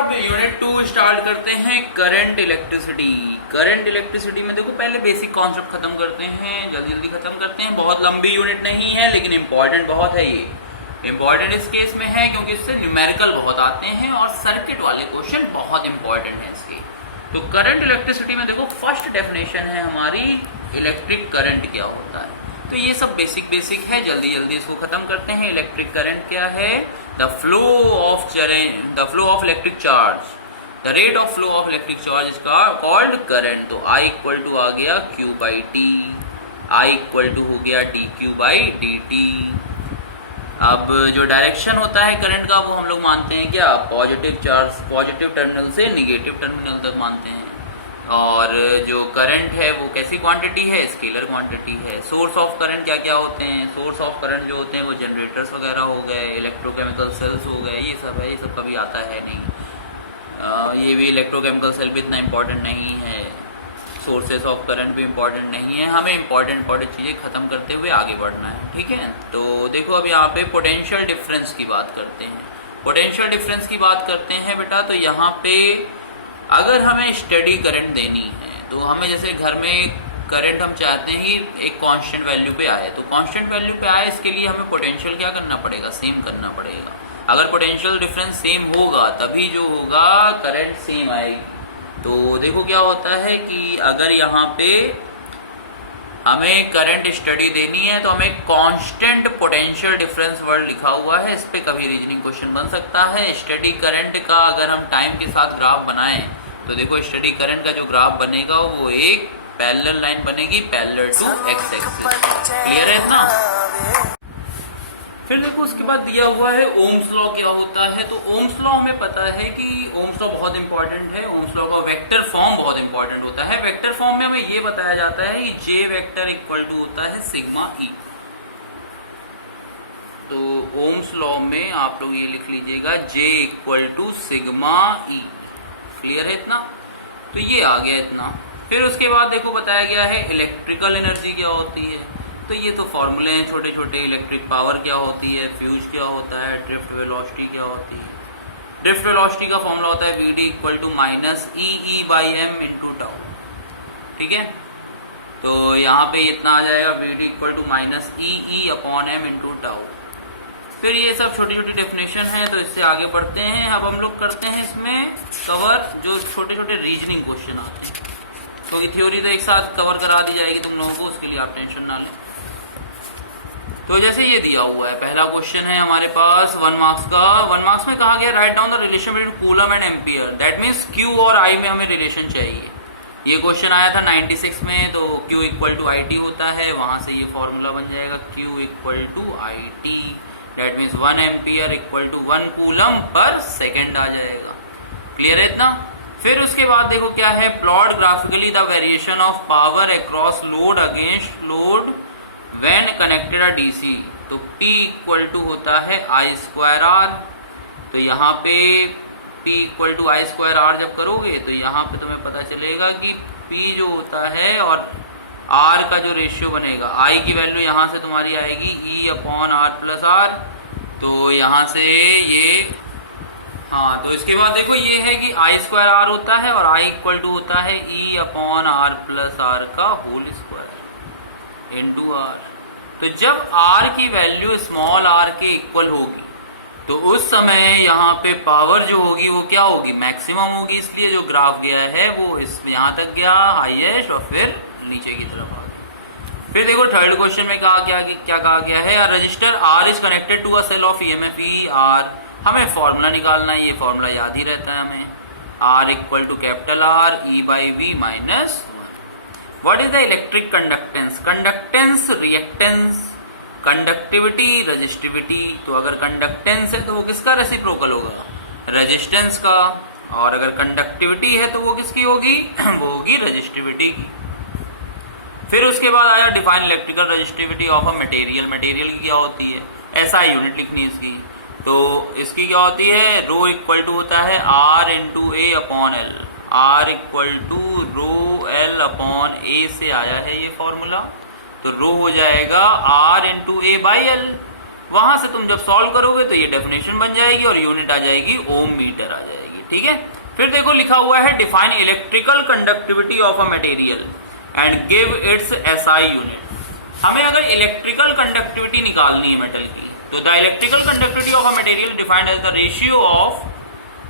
अब unit 2 start करते हैं करंट इलेक्ट्रिसिटी। करंट इलेक्ट्रिसिटी में देखो पहले बेसिक कॉन्सेप्ट खत्म करते हैं, जल्दी जल्दी खत्म करते हैं। बहुत लंबी यूनिट नहीं है लेकिन इंपॉर्टेंट बहुत है। ये इंपॉर्टेंट इस केस में है क्योंकि इससे न्यूमेरिकल बहुत आते हैं और सर्किट वाले क्वेश्चन बहुत इंपॉर्टेंट है इसके। तो करंट इलेक्ट्रिसिटी में देखो फर्स्ट डेफिनेशन है हमारी इलेक्ट्रिक करंट क्या होता है। तो ये सब बेसिक है, जल्दी जल्दी इसको खत्म करते हैं। इलेक्ट्रिक करंट क्या है? The flow of electric charge, the rate of flow of electric charge is called current. तो I इक्वल टू आ गया Q/T, I इक्वल टू हो गया dQ/dt। अब जो डायरेक्शन होता है करंट का वो हम लोग मानते हैं क्या? पॉजिटिव चार्ज, पॉजिटिव टर्मिनल से निगेटिव टर्मिनल तक मानते हैं। और जो करंट है वो कैसी क्वांटिटी है? स्केलर क्वांटिटी है। सोर्स ऑफ करंट क्या क्या होते हैं? सोर्स ऑफ करंट जो होते हैं वो जनरेटर्स वगैरह हो गए, इलेक्ट्रोकेमिकल सेल्स हो गए, ये सब है। ये सब कभी आता है नहीं। ये भी इलेक्ट्रोकेमिकल सेल भी इतना इम्पोर्टेंट नहीं है, सोर्सेस ऑफ करंट भी इम्पोर्टेंट नहीं है। हमें इम्पोर्टेंट चीज़ें खत्म करते हुए आगे बढ़ना है, ठीक है। तो देखो अब यहाँ पे पोटेंशियल डिफरेंस की बात करते हैं। पोटेंशियल डिफरेंस की बात करते हैं बेटा, तो यहाँ पे अगर हमें स्टडी करंट देनी है तो हमें जैसे घर में करंट हम चाहते हैं कि एक कांस्टेंट वैल्यू पे आए, तो कांस्टेंट वैल्यू पे आए इसके लिए हमें पोटेंशियल क्या करना पड़ेगा? सेम करना पड़ेगा। अगर पोटेंशियल डिफरेंस सेम होगा तभी जो होगा करंट सेम आएगी। तो देखो क्या होता है कि अगर यहाँ पे हमें करंट स्टडी देनी है तो हमें कांस्टेंट पोटेंशियल डिफरेंस वर्ड लिखा हुआ है, इस पे कभी रीजनिंग क्वेश्चन बन सकता है। स्टडी करंट का अगर हम टाइम के साथ ग्राफ बनाएं तो देखो स्टडी करंट का जो ग्राफ बनेगा वो एक पैरेलल लाइन बनेगी, parallel to X axis. Clear है इतना? फिर देखो उसके बाद दिया हुआ है ओम्स लॉ क्या होता है। तो ओम्स लॉ हमें पता है कि ओम्स लॉ बहुत इंपॉर्टेंट है। ओम्स लॉ का वेक्टर फॉर्म बहुत इंपॉर्टेंट होता है। वेक्टर फॉर्म में हमें ये बताया जाता है कि जे वेक्टर इक्वल टू होता है सिग्मा ई। तो ओम्स लॉ में आप लोग ये लिख लीजिएगा j equal to sigma e. Clear है इतना? तो ये आ गया इतना। फिर उसके बाद देखो बताया गया है इलेक्ट्रिकल एनर्जी क्या होती है। तो ये तो फॉर्मूले हैं छोटे छोटे। इलेक्ट्रिक पावर क्या होती है, फ्यूज क्या होता है, ड्रिफ्ट वेलोसिटी क्या होती है। ड्रिफ्ट वेलोसिटी का फॉर्मूला होता है Vd equal to minus EE/m into tau, ठीक है। तो यहाँ पे इतना आ जाएगा Vd equal to minus EE/m into tau. फिर ये सब छोटी छोटी डेफिनेशन है, तो इससे आगे बढ़ते हैं। अब हम लोग करते हैं इसमें कवर जो छोटे छोटे रीजनिंग क्वेश्चन आते हैं। तो थ्योरी तो एक साथ कवर करा दी जाएगी तुम लोगों को, उसके लिए आप टेंशन ना लें। तो जैसे ये दिया हुआ है, पहला क्वेश्चन है हमारे पास 1 मार्क्स का। 1 मार्क्स में कहा गया write down the relation between coulomb and ampere. That means Q और I में हमें रिलेशन चाहिए। ये क्वेश्चन आया था 96 में। तो Q इक्वल टू IT होता है, वहां से ये फॉर्मूला बन जाएगा Q equal to IT। That means 1 ampere equal to 1 coulomb per second आ जाएगा। क्लियर है इतना? फिर उसके बाद देखो क्या है, plot graphically the variation of power across load against load when connected a DC. तो P इक्वल टू होता है I²R। तो यहाँ पे P इक्वल टू I²R जब करोगे तो यहाँ पे तुम्हें पता चलेगा कि P जो होता है और R का जो रेशियो बनेगा, I की वैल्यू यहाँ से तुम्हारी आएगी E/R+R। तो यहाँ से ये हाँ, तो इसके बाद देखो ये है कि I²R होता है और I इक्वल टू होता है E/R+R का होल स्क्वायर इंटू R। तो जब R की वैल्यू स्मॉल r के इक्वल होगी तो उस समय यहाँ पे पावर जो होगी वो क्या होगी? मैक्सिमम होगी। इसलिए जो ग्राफ गया है वो इस यहाँ तक गया हाईएस्ट और फिर नीचे की तरफ आ गया। फिर देखो थर्ड क्वेश्चन में क्या कहा गया है, resistor R is connected to a cell of EMF ER। हमें फॉर्मूला निकालना है, ये फॉर्मूला याद ही रहता है हमें। R equal to capital R E/V minus 1। What is the electric conductance? Conductance, reactance, conductivity, resistivity. तो अगर कंडक्टेंस है तो वो किसका रेसिप्रोकल होगा? रेजिस्टेंस का। और अगर कंडक्टिविटी है तो वो किसकी होगी? वो होगी रजिस्टिविटी की। फिर उसके बाद आया define electrical resistivity of a material. Material की क्या होती है? SI यूनिट लिखनी इसकी। तो इसकी क्या होती है? रो इक्वल टू होता है R into A/L। R equal to rho L/A से आया है ये फॉर्मूला। तो रो हो जाएगा R इंटू A/L। वहां से तुम जब सॉल्व करोगे तो ये डेफिनेशन बन जाएगी और यूनिट आ जाएगी ओम मीटर आ जाएगी। ठीक है। फिर देखो लिखा हुआ है define electrical conductivity of a material and give its SI unit. हमें अगर इलेक्ट्रिकल कंडक्टिविटी निकालनी है मेटल की, तो the electrical conductivity of a material defined as the ratio of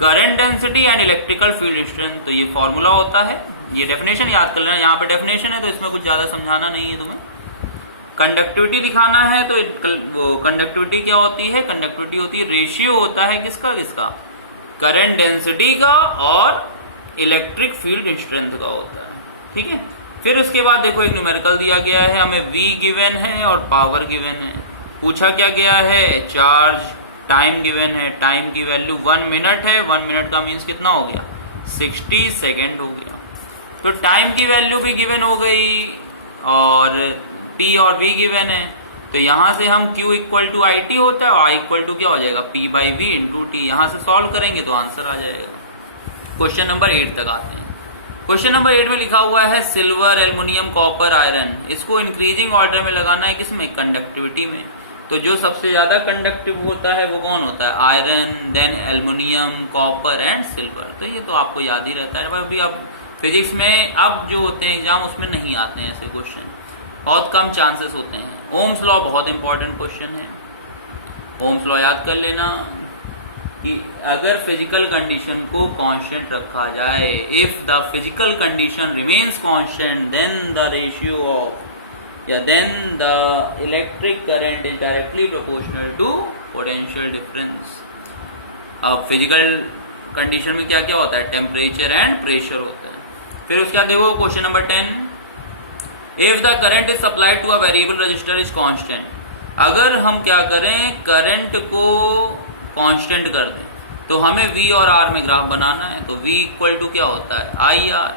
current density and electrical field strength. तो ये formula होता है, ये डेफिनेशन याद कर लेना, यहाँ पे डेफिनेशन है तो इसमें कुछ ज्यादा समझाना नहीं है तुम्हें। कंडक्टिविटी दिखाना है तो कंडक्टिविटी क्या होती है, कंडक्टिविटी होती है रेशियो होता है किसका किसका, करंट डेंसिटी का और इलेक्ट्रिक फील्ड स्ट्रेंथ का होता है, ठीक है। फिर उसके बाद देखो एक न्यूमेरिकल दिया गया है, हमें V गिवन है और पावर गिवन है। पूछा क्या गया है, चार्ज, टाइम गिवन है, टाइम की वैल्यू 1 मिनट है, 1 मिनट का मीन्स कितना हो गया, 60 सेकेंड हो गया। तो टाइम की वैल्यू भी गिवन हो गई और P और V गिवन है, तो यहाँ से हम Q equal to I t होता है और I इक्वल टू क्या हो जाएगा, P by V into t. यहाँ से सॉल्व करेंगे तो आंसर आ जाएगा। क्वेश्चन नंबर 8 तक आते हैं। क्वेश्चन नंबर 8 में लिखा हुआ है सिल्वर, एल्युमिनियम, कॉपर, आयरन, इसको इंक्रीजिंग ऑर्डर में लगाना है, किसमें, कंडक्टिविटी में। तो जो सबसे ज्यादा कंडक्टिव होता है वो कौन होता है, iron, then aluminium, copper and silver. तो ये तो आपको याद ही रहता है, अभी आप फिजिक्स में अब जो होते हैं एग्जाम उसमें नहीं आते हैं ऐसे क्वेश्चन, बहुत कम चांसेस होते हैं। ओम्स लॉ बहुत इंपॉर्टेंट क्वेश्चन है, ओम्स लॉ याद कर लेना कि अगर फिजिकल कंडीशन को कांस्टेंट रखा जाए, if the physical condition remains constant then the ratio of या then the electric current is directly proportional to potential difference. अब फिजिकल कंडीशन में क्या क्या होता है, टेम्परेचर एंड प्रेशर होता है। फिर उसके बाद देखो question number 10, if the current is supplied to a variable resistor is constant. अगर हम क्या करें, करंट को कांस्टेंट कर दें तो हमें V और R में ग्राफ बनाना है, तो V इक्वल टू क्या होता है, IR,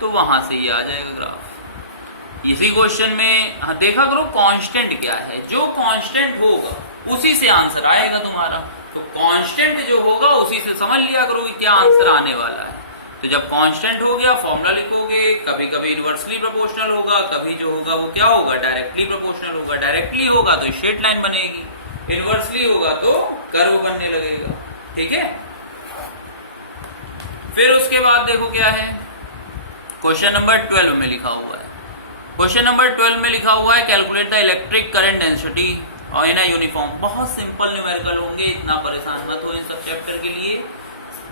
तो वहां से ये आ जाएगा ग्राफ। इसी क्वेश्चन में देखा करो कांस्टेंट क्या है, जो कांस्टेंट होगा उसी से आंसर आएगा तुम्हारा। तो कांस्टेंट जो होगा उसी से समझ लिया करो कि क्या आंसर आने वाला है। तो जब कांस्टेंट हो गया फॉर्मूला लिखोगे, कभी कभी इनवर्सली प्रोपोर्शनल होगा, कभी जो होगा वो क्या होगा, डायरेक्टली प्रोपोर्शनल होगा। डायरेक्टली होगा तो स्ट्रेट लाइन बनेगी, इनवर्सली होगा तो कर्व बनने लगेगा, ठीक है। फिर उसके बाद देखो क्या है, क्वेश्चन नंबर 12 में लिखा हुआ है। क्वेश्चन नंबर 12 में लिखा हुआ है calculate the electric current density और इन अ यूनिफॉर्म। बहुत सिंपल न्यूमेरिकल होंगे, इतना परेशान मत हो इन सब चैप्टर के लिए,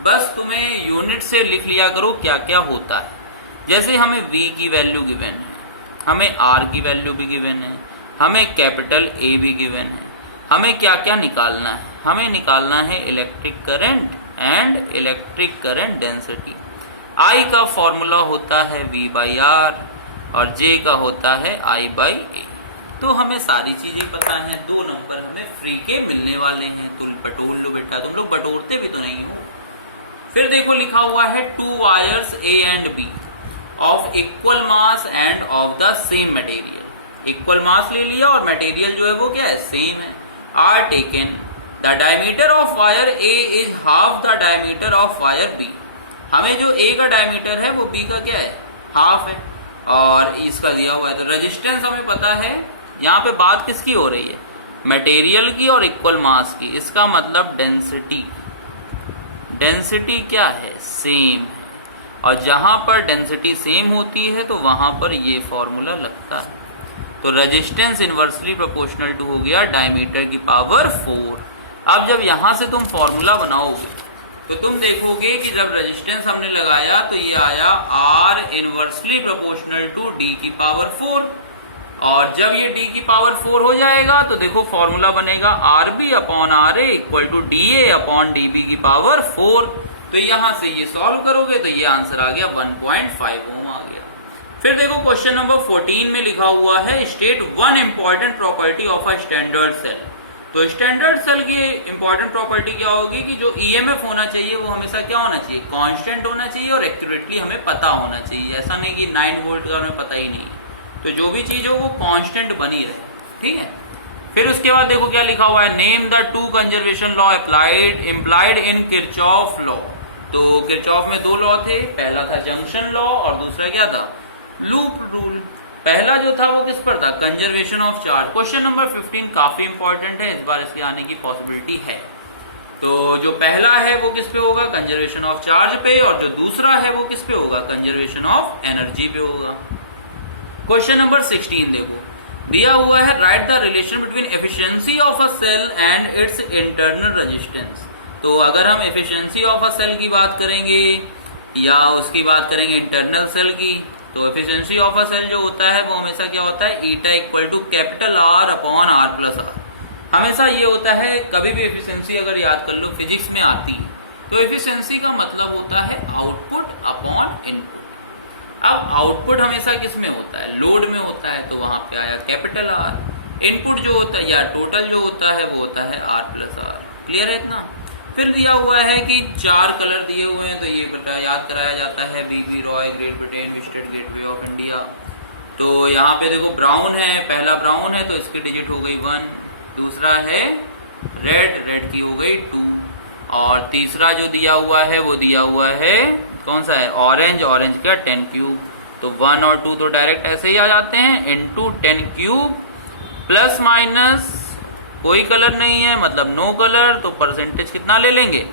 बस तुम्हें यूनिट से लिख लिया करो क्या क्या होता है। जैसे हमें V की वैल्यू गिवन है, हमें R की वैल्यू भी गिवन है, हमें कैपिटल A भी गिवन है, हमें क्या क्या निकालना है, हमें निकालना है electric current and electric current density. I का फॉर्मूला होता है V बाई R और J का होता है I बाई A। तो हमें सारी चीजें पता है, 2 नंबर हमें फ्री के मिलने वाले हैं, तुम बटोर लो बेटा, तुम लोग बटोरते भी तो नहीं हो। फिर देखो लिखा हुआ है 2 wires A and B of equal mass end of the same material. Equal मास ले लिया और मटेरियल जो है वो क्या है, सेम है। Are taken the diameter of wire A is half the diameter of wire B। हमें जो A का डायमीटर है वो B का क्या है, हाफ है, और इसका दिया हुआ है। तो रेजिस्टेंस हमें पता है, यहाँ पे बात किसकी हो रही है, मटेरियल की और इक्वल मास की। इसका मतलब डेंसिटी, डेंसिटी क्या है, सेम है, और जहां पर डेंसिटी सेम होती है तो वहां पर ये फॉर्मूला लगता है। तो रेजिस्टेंस इनवर्सली प्रोपोर्शनल टू हो गया डायमीटर की पावर 4। अब जब यहां से तुम फॉर्मूला बनाओगे तो तुम देखोगे कि जब रेजिस्टेंस हमने लगाया तो ये आया R inversely proportional to D की पावर 4, और जब ये D की पावर 4 हो जाएगा तो देखो फॉर्मूला बनेगा RB upon RA equal to DA upon DB की पावर 4। तो यहां से ये सॉल्व करोगे तो ये आंसर आ गया 1.5 ओम आ गया। फिर देखो क्वेश्चन नंबर 14 में लिखा हुआ है state one important property of a standard cell. तो स्टैंडर्ड सेल की इंपॉर्टेंट प्रॉपर्टी क्या होगी कि जो EMF होना चाहिए वो हमेशा क्या होना चाहिए, कांस्टेंट होना चाहिए और एक्यूरेटली हमें पता होना चाहिए। ऐसा नहीं कि 9 वोल्ट का हमें पता ही नहीं, तो जो भी चीज हो वो कांस्टेंट बनी रहे, ठीक है। फिर उसके बाद देखो क्या लिखा हुआ है, name the 2 conservation law applied implied in Kirchhoff law. तो किरचॉफ में 2 लॉ थे, पहला था जंक्शन लॉ और दूसरा क्या था, लूप रूल। पहला जो था वो किस पर था, conservation of charge. Question number 15 काफी इंपॉर्टेंट है, इस बार इसके आने की पॉसिबिलिटी है। तो जो पहला है वो किस पे होगा, कंजर्वेशन ऑफ चार्ज पे, और जो दूसरा है वो किस पे होगा, कंजर्वेशन ऑफ एनर्जी पे होगा। क्वेश्चन नंबर 16 देखो, दिया हुआ है write the relation between efficiency of a cell and its internal resistance. तो अगर हम एफिशिएंसी ऑफ अ सेल की बात करेंगे या उसकी बात करेंगे इंटरनल सेल की, तो एफिशिएंसी ऑफ अ सेल जो होता है वो हमेशा क्या होता है, eta equal to capital r upon are plus r. हमेशा ये होता है, कभी भी एफिशिएंसी अगर याद कर लो फिजिक्स में आती है तो एफिशिएंसी का मतलब होता है आउटपुट अपॉन इनपुट। अब आउटपुट हमेशा किस में होता है, लोड में होता है, तो वहां पे आया कैपिटल आर। इनपुट जो होता है या टोटल जो होता है वो होता है आर प्लस आर। क्लियर है इतना। फिर दिया हुआ है कि 4 कलर दिए हुए हैं, तो ये याद कराया जाता है BB Roy, Great Britain, state gateway of India. तो यहाँ पे देखो ब्राउन है, पहला ब्राउन है तो इसकी डिजिट हो गई 1, दूसरा है रेड, रेड की हो गई 2, और तीसरा जो दिया हुआ है वो दिया हुआ है कौन सा है, ऑरेंज, ऑरेंज का 10 क्यूब। तो 1 और 2 तो डायरेक्ट ऐसे ही आ जाते हैं, इनटू 10 क्यूब प्लस माइनस कोई कलर नहीं है मतलब नो कलर, तो परसेंटेज कितना ले लेंगे,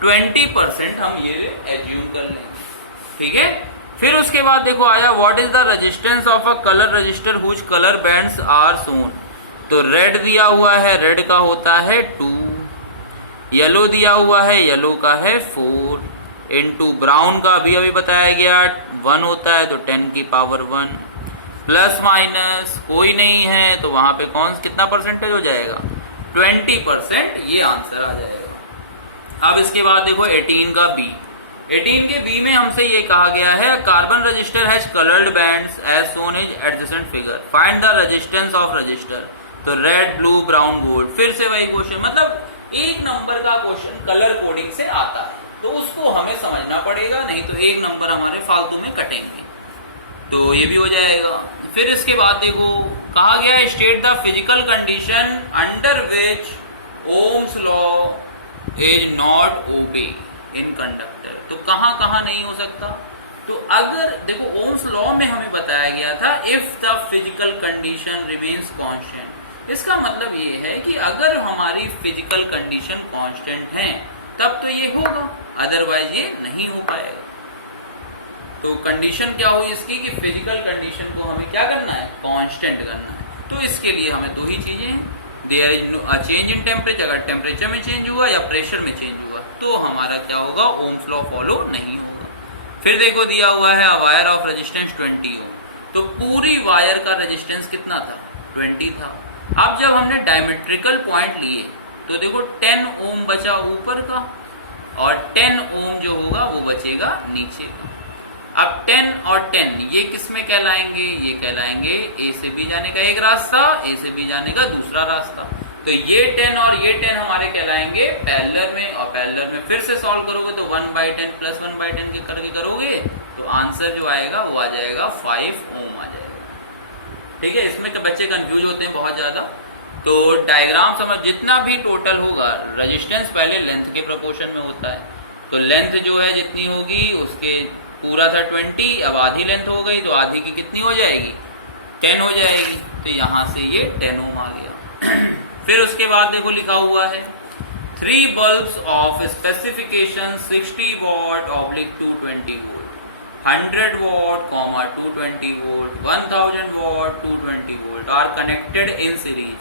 20% हम ये एज्यूम कर लेंगे। ठीक है। फिर उसके बाद देखो आया what is the resistance of a colour resistor whose colour bands are shown. तो रेड दिया हुआ है, रेड का होता है 2, येलो दिया हुआ है, येलो का है 4, इनटू ब्राउन का अभी अभी बताया गया 1 होता है तो 10 की पावर 1, प्लस माइनस कोई नहीं है तो वहां पे कौन कितना परसेंटेज हो जाएगा, 20%, ये आंसर आ जाएगा। अब इसके बाद देखो 18 का बी। 18 के बी में हमसे ये कहा गया है carbon resistor has coloured bands as shown is adjacent figure, find the resistance of resistor. तो रेड, ब्लू, ब्राउन, गोल्ड, फिर से वही क्वेश्चन, मतलब 1 नंबर का क्वेश्चन कलर कोडिंग से आता है तो उसको हमें समझना पड़ेगा, नहीं तो 1 नंबर हमारे फालतू में कटेंगे। तो ये भी हो जाएगा। फिर इसके बाद देखो कहा गया है state the physical condition under which Ohm's law is not obey in conductor. तो कहाँ कहाँ नहीं हो सकता, तो अगर देखो ओम्स लॉ में हमें बताया गया था if the physical condition remains constant. इसका मतलब ये है कि अगर हमारी फिजिकल कंडीशन कांस्टेंट है तब तो ये होगा, अदरवाइज ये नहीं हो पाएगा। तो कंडीशन क्या हुई इसकी कि फिजिकल कंडीशन को हमें क्या करना है, कांस्टेंट करना है। तो इसके लिए हमें 2 ही चीजें हैं, there is a change in temperature, अगर टेम्परेचर में चेंज हुआ या प्रेशर में चेंज हुआ तो हमारा क्या होगा, ओम्स लॉ फॉलो नहीं होगा। फिर देखो दिया हुआ है वायर ऑफ रेजिस्टेंस 20 ओम। तो पूरी वायर का रेजिस्टेंस कितना था, 20 था। अब जब हमने डायमेट्रिकल पॉइंट लिए तो देखो 10 ओम बचा ऊपर का और 10 ओम जो होगा वो बचेगा नीचे का। अब 10 और 10 ये किस में कहलाएंगे, ये कहलाएंगे ए से बी जाने का एक रास्ता, ए से बी जाने का दूसरा रास्ता। तो ये 10 और ये 10 हमारे कहलाएंगे पैरेलल में, और पैरेलल में फिर से सॉल्व करोगे तो 1/10 प्लस 1/10 के करके करोगे तो आंसर जो आएगा वो आ जाएगा 5 ओम आ जाएगा। ठीक है। इसमें तो बच्चे कंफ्यूज होते हैं बहुत ज्यादा। तो डायग्राम समझ, जितना भी टोटल होगा रेजिस्टेंस पहले लेंथ के प्रोपोर्शन में होता है, तो लेंथ जो है जितनी होगी उसके पूरा था 20, अब आधी लेंथ हो गई तो आधी की कितनी हो जाएगी, 10 हो जाएगी। तो यहाँ से ये 10 ओम आ गया। फिर उसके बाद देखो लिखा हुआ है 3 bulbs of specification 60 what oblique 220 volt, 100 what, 220 volt, 1000 what, 220 volt are connected in series,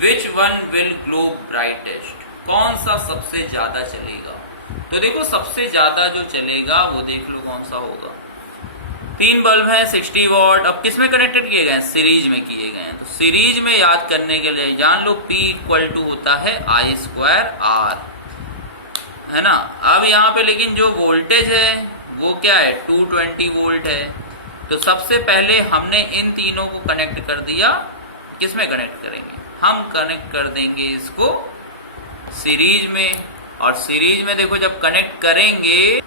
which one will glow brightest. कौन सा सबसे ज्यादा चलेगा, तो देखो सबसे ज्यादा जो चलेगा वो देख लो कौन सा होगा। 3 बल्ब है 60 वॉट, अब किस में कनेक्टेड किए गए हैं, सीरीज में किए गए हैं। तो सीरीज में याद करने के लिए जान लो P इक्वल टू होता है I²R, है ना। अब यहाँ पे लेकिन जो वोल्टेज है वो क्या है, 220 वोल्ट है। तो सबसे पहले हमने इन तीनों को कनेक्ट कर दिया, किस में कनेक्ट करेंगे, हम कनेक्ट कर देंगे इसको सीरीज में। और सीरीज में देखो जब कनेक्ट करेंगे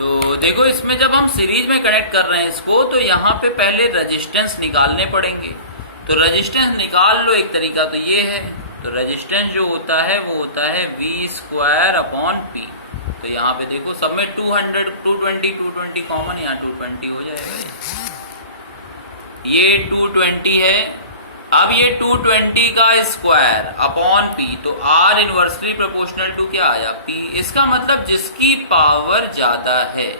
तो देखो इसमें जब हम सीरीज में कनेक्ट कर रहे हैं इसको, तो यहाँ पे पहले रेजिस्टेंस निकालने पड़ेंगे। तो रेजिस्टेंस निकाल लो, एक तरीका तो ये है। तो रेजिस्टेंस जो होता है वो होता है V²/P। तो यहाँ पे देखो सब में 220 कॉमन, यहाँ 220 हो जाएगा। ये 220 है अब ये 220 का स्क्वायर अपॉन पी, तो आर इनवर्सली प्रोपोर्शनल टू क्या आया पी। इसका मतलब जिसकी पावर ज्यादा है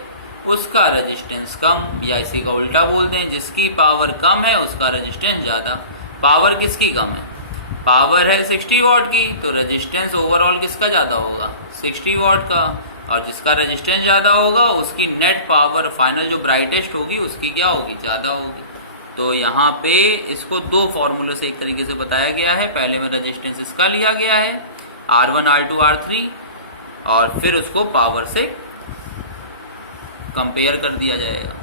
उसका रेजिस्टेंस कम, या इसी का उल्टा बोलते हैं जिसकी पावर कम है उसका रेजिस्टेंस ज्यादा। पावर किसकी कम है, पावर है 60 वॉट की, तो रेजिस्टेंस ओवरऑल किसका ज्यादा होगा 60 वॉट का, और जिसका रेजिस्टेंस ज्यादा होगा उसकी नेट पावर फाइनल जो ब्राइटेस्ट होगी उसकी क्या होगी ज्यादा होगी। तो यहाँ पे इसको दो फॉर्मूले से एक तरीके से बताया गया है। पहले में रेजिस्टेंस इसका लिया गया है R1 R2 R3 और फिर उसको पावर से कंपेयर कर दिया जाएगा।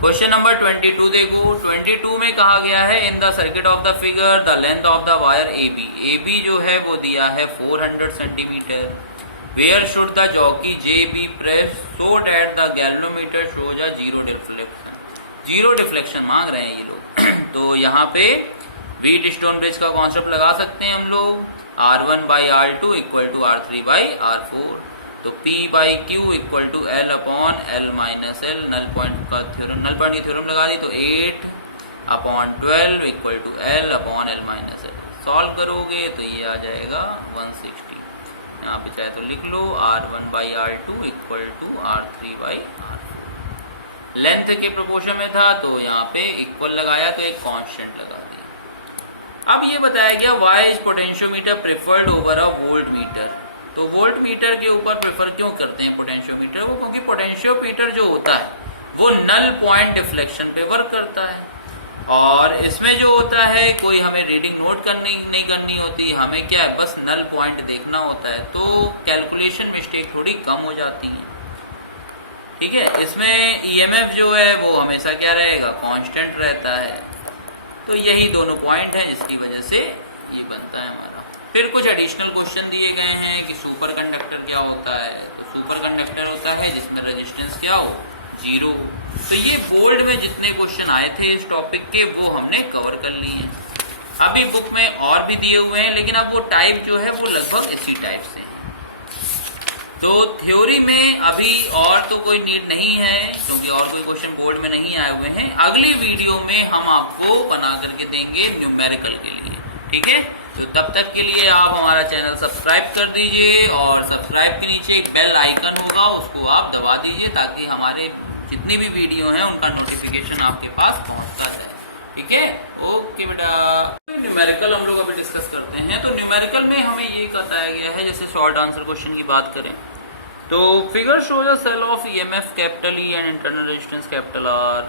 क्वेश्चन नंबर 22 देखो, 22 में कहा गया है in the circuit of the figure the length of the wire AB जो है वो दिया है 400 centimetre. Where should the jockey J be press so that the galvanometer shows a zero deflection. Zero deflection मांग रहे हैं ये लोग तो यहाँ पे व्हीट स्टोन ब्रिज का कॉन्सेप्ट लगा सकते हैं हम लोग, R1 by R2 equal to R3 by R4, तो P by Q equal to L upon L minus L, null point का थ्योरम, नल पॉइंट की थ्योरम लगा दी तो 8 upon 12 equal to L upon L minus L। Solve करोगे तो ये आ जाएगा 160। यहाँ पे चाहे तो लिख लो R1 by R2 equal to R3 by R4। Length के प्रोपोर्शन में था तो यहाँ पे इक्वल लगाया तो एक कांस्टेंट लगा दिया। अब ये बताया गया why is potentiometer preferred over a voltmeter. तो वोल्ट मीटर के ऊपर प्रेफर क्यों करते हैं पोटेंशियोमीटर को, क्योंकि पोटेंशियोमीटर जो होता है वो नल पॉइंट डिफ्लेक्शन पे वर्क करता है, और इसमें जो होता है कोई हमें रीडिंग नोट नहीं करनी होती, हमें क्या है बस नल पॉइंट देखना होता है, तो कैलकुलेशन मिस्टेक थोड़ी कम हो जाती है। ठीक है, इसमें EMF जो है वो हमेशा क्या रहेगा कांस्टेंट रहता है। तो यही दोनों पॉइंट है जिसकी वजह से ये बनता है हमारा। फिर कुछ एडिशनल क्वेश्चन दिए गए हैं कि सुपर कंडक्टर क्या होता है, तो सुपर कंडक्टर होता है जिसमें रेजिस्टेंस क्या हो जीरो। तो ये बोर्ड में जितने क्वेश्चन आए थे इस टॉपिक के वो हमने कवर कर लिए हैं। अभी बुक में और भी दिए हुए हैं लेकिन अब वो टाइप जो है वो लगभग इसी टाइप से है। तो थ्योरी में अभी और तो कोई नीड नहीं है क्योंकि और कोई क्वेश्चन बोर्ड में नहीं आए हुए हैं। अगली वीडियो में हम आपको बना करके देंगे न्यूमेरिकल के लिए। ठीक है, तो तब तक के लिए आप हमारा चैनल सब्सक्राइब कर दीजिए और सब्सक्राइब के नीचे एक बेल आइकन होगा उसको आप दबा दीजिए ताकि हमारे जितनी भी वीडियो हैं उनका नोटिफिकेशन आपके पास पहुंचता जाए। ठीक है, ओके बेटा। न्यूमेरिकल हम लोग अभी डिस्कस करते हैं। तो न्यूमेरिकल में हमें ये बताया गया है, जैसे शॉर्ट आंसर क्वेश्चन की बात करें तो figure shows a cell of EMF capital E and internal resistance capital R,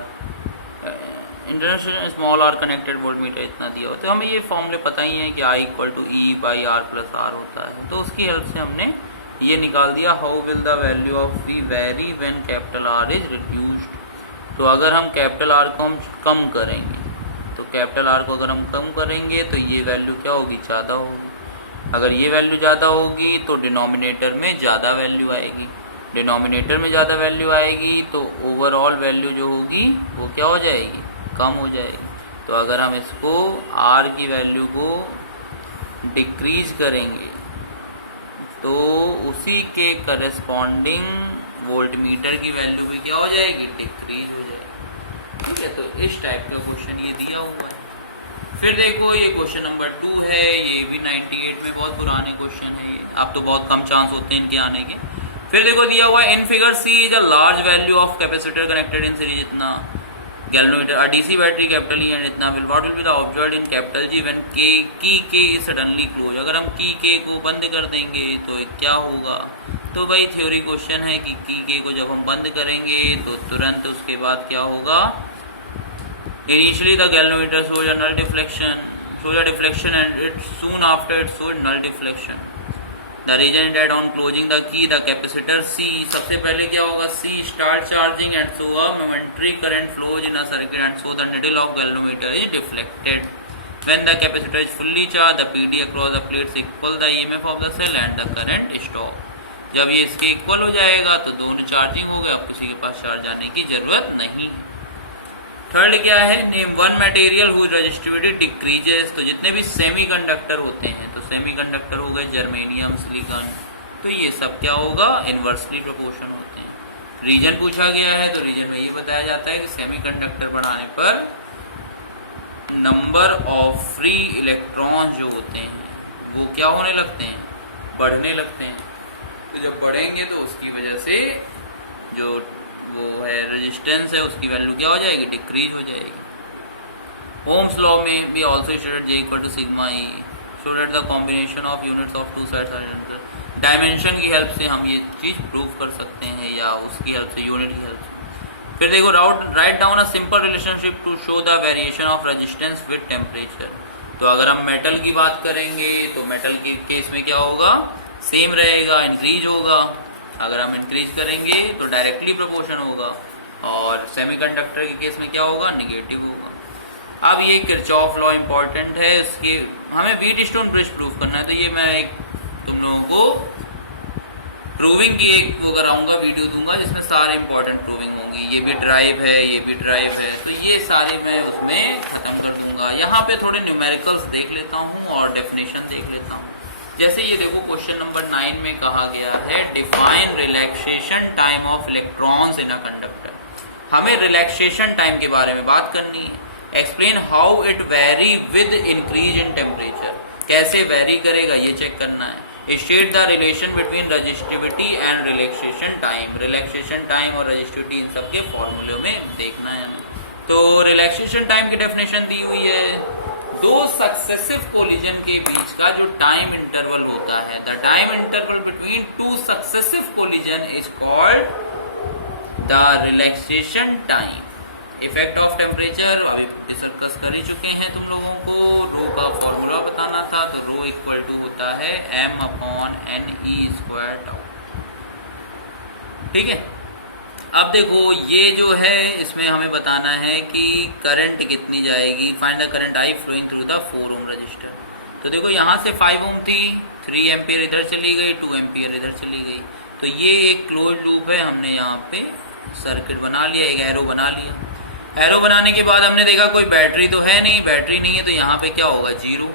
internal small r connected voltmeter इतना दिया होता है। हमें ये फॉर्मूले पता ही है कि I equal to E by R plus R होता है, तो उसकी हेल्प से हमने ये निकाल दिया how will the value of V very when capital R is reduced. तो अगर हम कैपिटल R को हम कम करेंगे तो कैपिटल R को अगर हम कम करेंगे तो ये वैल्यू क्या होगी ज़्यादा होगी। अगर ये वैल्यू ज़्यादा होगी तो डिनोमिनेटर में ज़्यादा वैल्यू आएगी, डिनोमिनेटर में ज़्यादा वैल्यू आएगी तो ओवरऑल वैल्यू जो होगी वो क्या हो जाएगी कम हो जाएगी। तो अगर हम इसको R की वैल्यू को डिक्रीज करेंगे तो उसी के करस्पॉन्डिंग वोल्टमीटर की वैल्यू भी क्या हो जाएगी डिक्रीज हो जाएगी। ठीक है, तो इस टाइप का क्वेश्चन ये दिया हुआ है। फिर देखो ये क्वेश्चन नंबर 2 है, ये भी 98 में बहुत पुराने क्वेश्चन है, ये अब तो बहुत कम चांस होते हैं इनके आने के। फिर देखो दिया हुआ है in figure C is a large value of capacitor connected in series इतना galvanometer a DC battery capital E and इतना will what will be the observed in capital G when key is suddenly close. अगर हम की को बंद कर देंगे तो क्या होगा। तो भाई थ्योरी क्वेश्चन है कि की को जब हम बंद करेंगे तो तुरंत उसके बाद क्या होगा, initially the galvanometer shows a null deflection and it soon after it shows null deflection. The reason is that on closing the key the capacitor C सबसे पहले क्या होगा C start charging and so a momentary current flows in a circuit and so the needle of galvanometer is deflected. When the capacitor is fully charged the PD across the plates equal the EMF of the cell and the current stop. जब ये इसके equal हो जाएगा तो दोनों charging हो गए, अब किसी के पास चार्ज आने की जरूरत नहीं। थर्ड क्या है, name one material whose resistivity decreases. तो जितने भी सेमीकंडक्टर होते हैं तो सेमीकंडक्टर हो गए जर्मेनियम, सिलिकॉन, तो ये सब क्या होगा इनवर्सली प्रोपोर्शन होते हैं। रीजन पूछा गया है तो रीजन में ये बताया जाता है कि सेमीकंडक्टर बढ़ाने पर नंबर ऑफ फ्री इलेक्ट्रॉन्स जो होते हैं वो क्या होने लगते हैं, बढ़ने लगते हैं। तो जब बढ़ेंगे तो उसकी वजह से जो वो है रेजिस्टेंस है उसकी वैल्यू क्या हो जाएगी, डिक्रीज हो जाएगी। ओम्स लॉ में भी also stated J equal to sigma E, so that the combination of units of two sides are dimension की हेल्प से हम ये चीज़ प्रूव कर सकते हैं, या उसकी हेल्प से, यूनिट की हेल्प से। फिर देखो write down a simple relationship to show the variation of resistance with temperature. तो अगर हम मेटल की बात करेंगे तो मेटल के केस में क्या होगा, सेम रहेगा, इंक्रीज होगा। अगर हम इंक्रीज करेंगे तो डायरेक्टली प्रोपोर्शन होगा, और सेमीकंडक्टर के केस में क्या होगा, निगेटिव होगा। अब ये किरचॉफ लॉ इंपॉर्टेंट है, इसके हमें व्हीटस्टोन ब्रिज प्रूफ करना है। तो ये मैं एक तुम लोगों को प्रूविंग की एक वो कराऊंगा, वीडियो दूंगा जिसमें सारे इंपॉर्टेंट प्रूविंग होंगी। ये भी ड्राइव है, ये भी ड्राइव है, तो ये सारे मैं उसमें खत्म कर दूंगा। यहाँ पे थोड़े न्यूमेरिकल्स देख लेता हूँ और डेफिनेशन देख लेता हूँ। जैसे ये देखो क्वेश्चन नंबर 9 में कहा गया है define relaxation time of electrons in a conductor. हमें रिलैक्सेशन टाइम के बारे में बात करनी है। Explain how it very with increase in temperature, कैसे वेरी करेगा ये चेक करना है। State the relation between resistivity and relaxation time, relaxation time और रजिस्टिविटी इन सबके फॉर्मूले में देखना है। तो रिलैक्सेशन टाइम की डेफिनेशन दी हुई है, दो सक्सेसिव कोलिजन के बीच का जो टाइम इंटरवल होता है, the time interval between two successive collision is called the relaxation time. Effect of temperature अभी डिस्कस कर ही चुके हैं तुम लोगों को। रो का फॉर्मूला बताना था, तो रो इक्वल टू होता है m/ne². ठीक है। अब देखो ये जो है इसमें हमें बताना है कि करंट कितनी जाएगी, find the current I flowing through the 4 ohm resistor. तो देखो यहाँ से 5 ओम थी, 3 एम्पियर इधर चली गई, 2 एम्पियर इधर चली गई। तो ये एक क्लोज लूप है, हमने यहाँ पे सर्किट बना लिया, एक एरो बना लिया। एरो बनाने के बाद हमने देखा कोई बैटरी तो है नहीं, बैटरी नहीं है तो यहाँ पे क्या होगा, 0।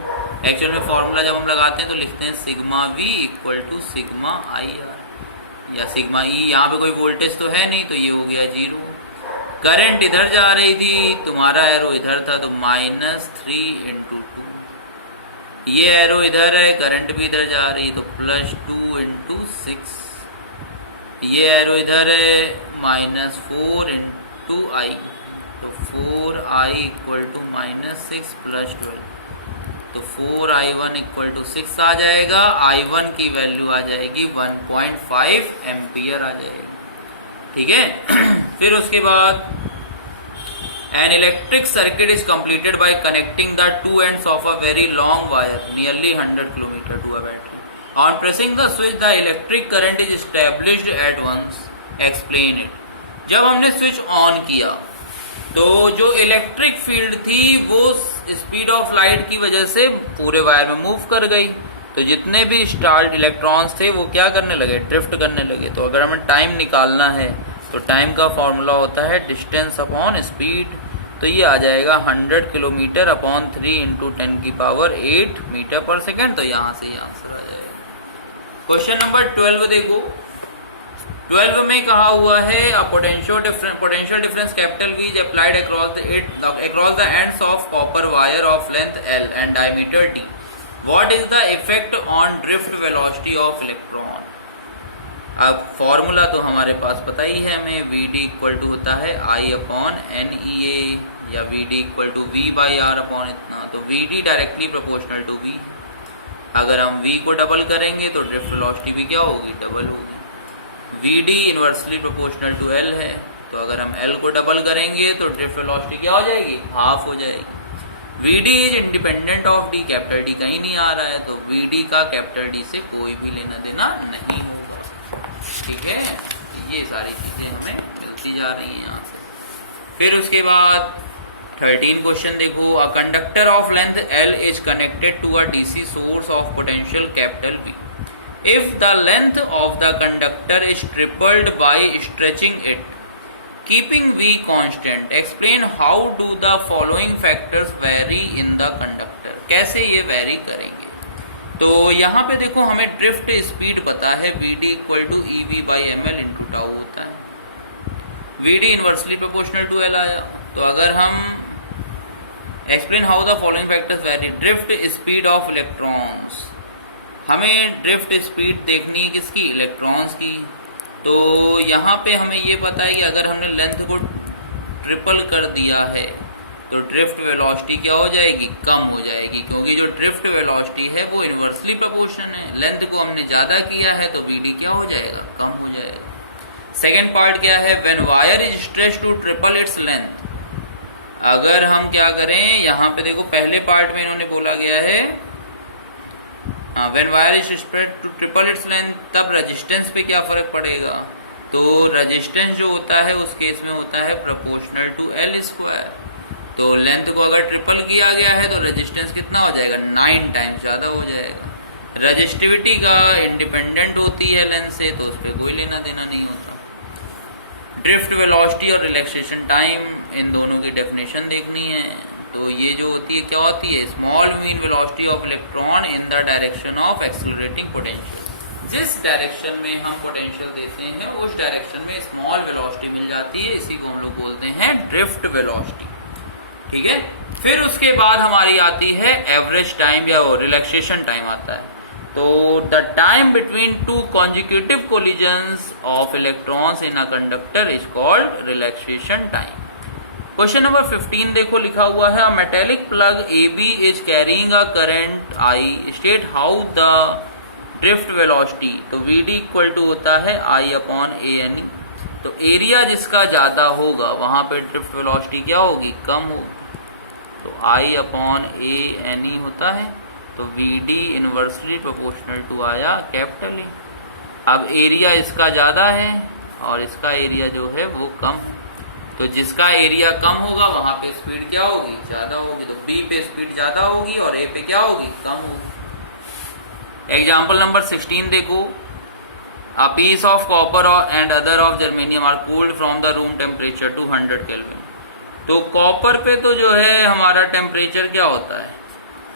एक्चुअल में फॉर्मूला जब हम लगाते हैं तो लिखते हैं sigma V equal to sigma I R या सिग्मा ई। यहाँ पे कोई वोल्टेज तो है नहीं तो ये हो गया 0। करंट इधर जा रही थी, तुम्हारा एरो इधर था तो -3 × 2। ये एरो इधर है, करंट भी इधर जा रही है तो +2 × 6। ये एरो इधर है, -4 × I, तो 4I इक्वल टू -6 + 12, तो 4I1 इक्वल टू 6 आ जाएगा। I1 की वैल्यू आ जाएगी 1.5 एम्पियर आ जाएगी। ठीक है। फिर उसके बाद an electric circuit is completed by connecting the two ends of a very long wire nearly 100 kilometre to a battery. On pressing the switch the electric current is established at once, explain it. जब हमने switch on किया तो जो electric field थी वो speed of light की वजह से पूरे वायर में मूव कर गई। तो जितने भी स्टार्ट इलेक्ट्रॉन्स थे वो क्या करने लगे, ड्रिफ्ट करने लगे। तो अगर हमें टाइम निकालना है तो टाइम का फॉर्मूला होता है डिस्टेंस अपॉन स्पीड। तो ये आ जाएगा 100 किलोमीटर अपॉन 3 × 10⁸ मीटर पर सेकेंड। तो यहाँ से ये आंसर आ जाएगा। क्वेश्चन नंबर 12 देखो। 12 में कहा हुआ है potential difference capital V is applied across the ends of copper wire of length L and diameter D। What is the effect on drift velocity of electron. अब फॉर्मूला तो हमारे पास पता ही है हमें, VD इक्वल टू होता है I/NEA या VD equal to V/R upon इतना। तो VD directly proportional to V। अगर हम V को डबल करेंगे तो ड्रिफ्ट वेलोसिटी भी क्या होगी, डबल होगी। VD inversely proportional to L है, तो अगर हम L को डबल करेंगे तो ड्रिफ्ट वेलोसिटी क्या हो जाएगी, हाफ हो जाएगी। VD is independent of D, capital D कहीं नहीं आ रहा है, तो VD का कैपिटल D से कोई भी लेना देना नहीं होगा। ठीक है, ये सारी चीजें हमें मिलती जा रही हैं यहाँ से। फिर उसके बाद 13 क्वेश्चन देखो। A conductor of length L is connected to a DC source of potential capital V। If the length of the conductor is tripled by stretching it, keeping V constant, explain how do the following factors vary in the conductor। कैसे ये vary करेंगे। तो यहाँ पे देखो हमें drift speed पता है, VD equal to EV/ml into tau होता है। VD inversely proportional to L आया। तो अगर हम explain how the following factors vary. Drift speed of electrons, हमें ड्रिफ्ट स्पीड देखनी है किसकी, इलेक्ट्रॉन्स की। तो यहाँ पे हमें ये पता है कि अगर हमने लेंथ को ट्रिपल कर दिया है तो ड्रिफ्ट वेलोसिटी क्या हो जाएगी, कम हो जाएगी, क्योंकि जो ड्रिफ्ट वेलोसिटी है वो इनवर्सली प्रोपोर्शन है। लेंथ को हमने ज़्यादा किया है तो वीडी क्या हो जाएगा, कम हो जाएगा। सेकेंड पार्ट क्या है, when wire is stretched to triple its length. अगर हम क्या करें, यहाँ पे देखो पहले पार्ट में इन्होंने बोला गया है when wire is stretched to triple its length, तब रेजिस्टेंस पे क्या फर्क पड़ेगा। तो रेजिस्टेंस जो होता है उस केस में होता है प्रोपोर्शनल टू एल स्क्वायर। तो लेंथ को अगर ट्रिपल किया गया है तो रेजिस्टेंस कितना हो जाएगा, 9 टाइम्स ज़्यादा हो जाएगा। रेजिस्टिविटी का इंडिपेंडेंट होती है लेंथ से, तो उस पर कोई लेना देना नहीं होता। ड्रिफ्ट वेलोसिटी और रिलैक्सेशन टाइम, इन दोनों की डेफिनेशन देखनी है। तो ये जो होती है क्या होती है, small mean velocity of electron in the direction of accelerating potential. जिस डायरेक्शन में हम पोटेंशियल देते हैं उस डायरेक्शन में स्मॉल वेलोसिटी मिल जाती है, इसी को हम लोग बोलते हैं ड्रिफ्ट वेलोसिटी। ठीक है, फिर उसके बाद हमारी आती है एवरेज टाइम या रिलैक्सेशन टाइम आता है। तो the time between two consecutive collisions of electrons in a conductor is called relaxation time. Question number 15 देखो लिखा हुआ है, a metallic plug AB is carrying a current I, state how the drift velocity. तो VD equal to होता है I/ANE। तो area जिसका ज़्यादा होगा वहाँ पे ड्रिफ्ट वेलोसिटी क्या होगी, कम होगी। तो I/ANE होता है। तो VD इनवर्सली प्रोपोर्शनल टू आया कैपिटल E। अब एरिया इसका ज़्यादा है और इसका एरिया जो है वो कम। तो जिसका एरिया कम होगा वहाँ पे स्पीड क्या होगी, ज़्यादा होगी। तो B पे स्पीड ज़्यादा होगी और A पे क्या होगी, कम होगी। एग्जाम्पल नंबर 16 देखो, A piece of copper and other of germanium are cooled from the room temperature to 100 Kelvin। तो कॉपर पे तो जो है हमारा टेम्परेचर क्या होता है,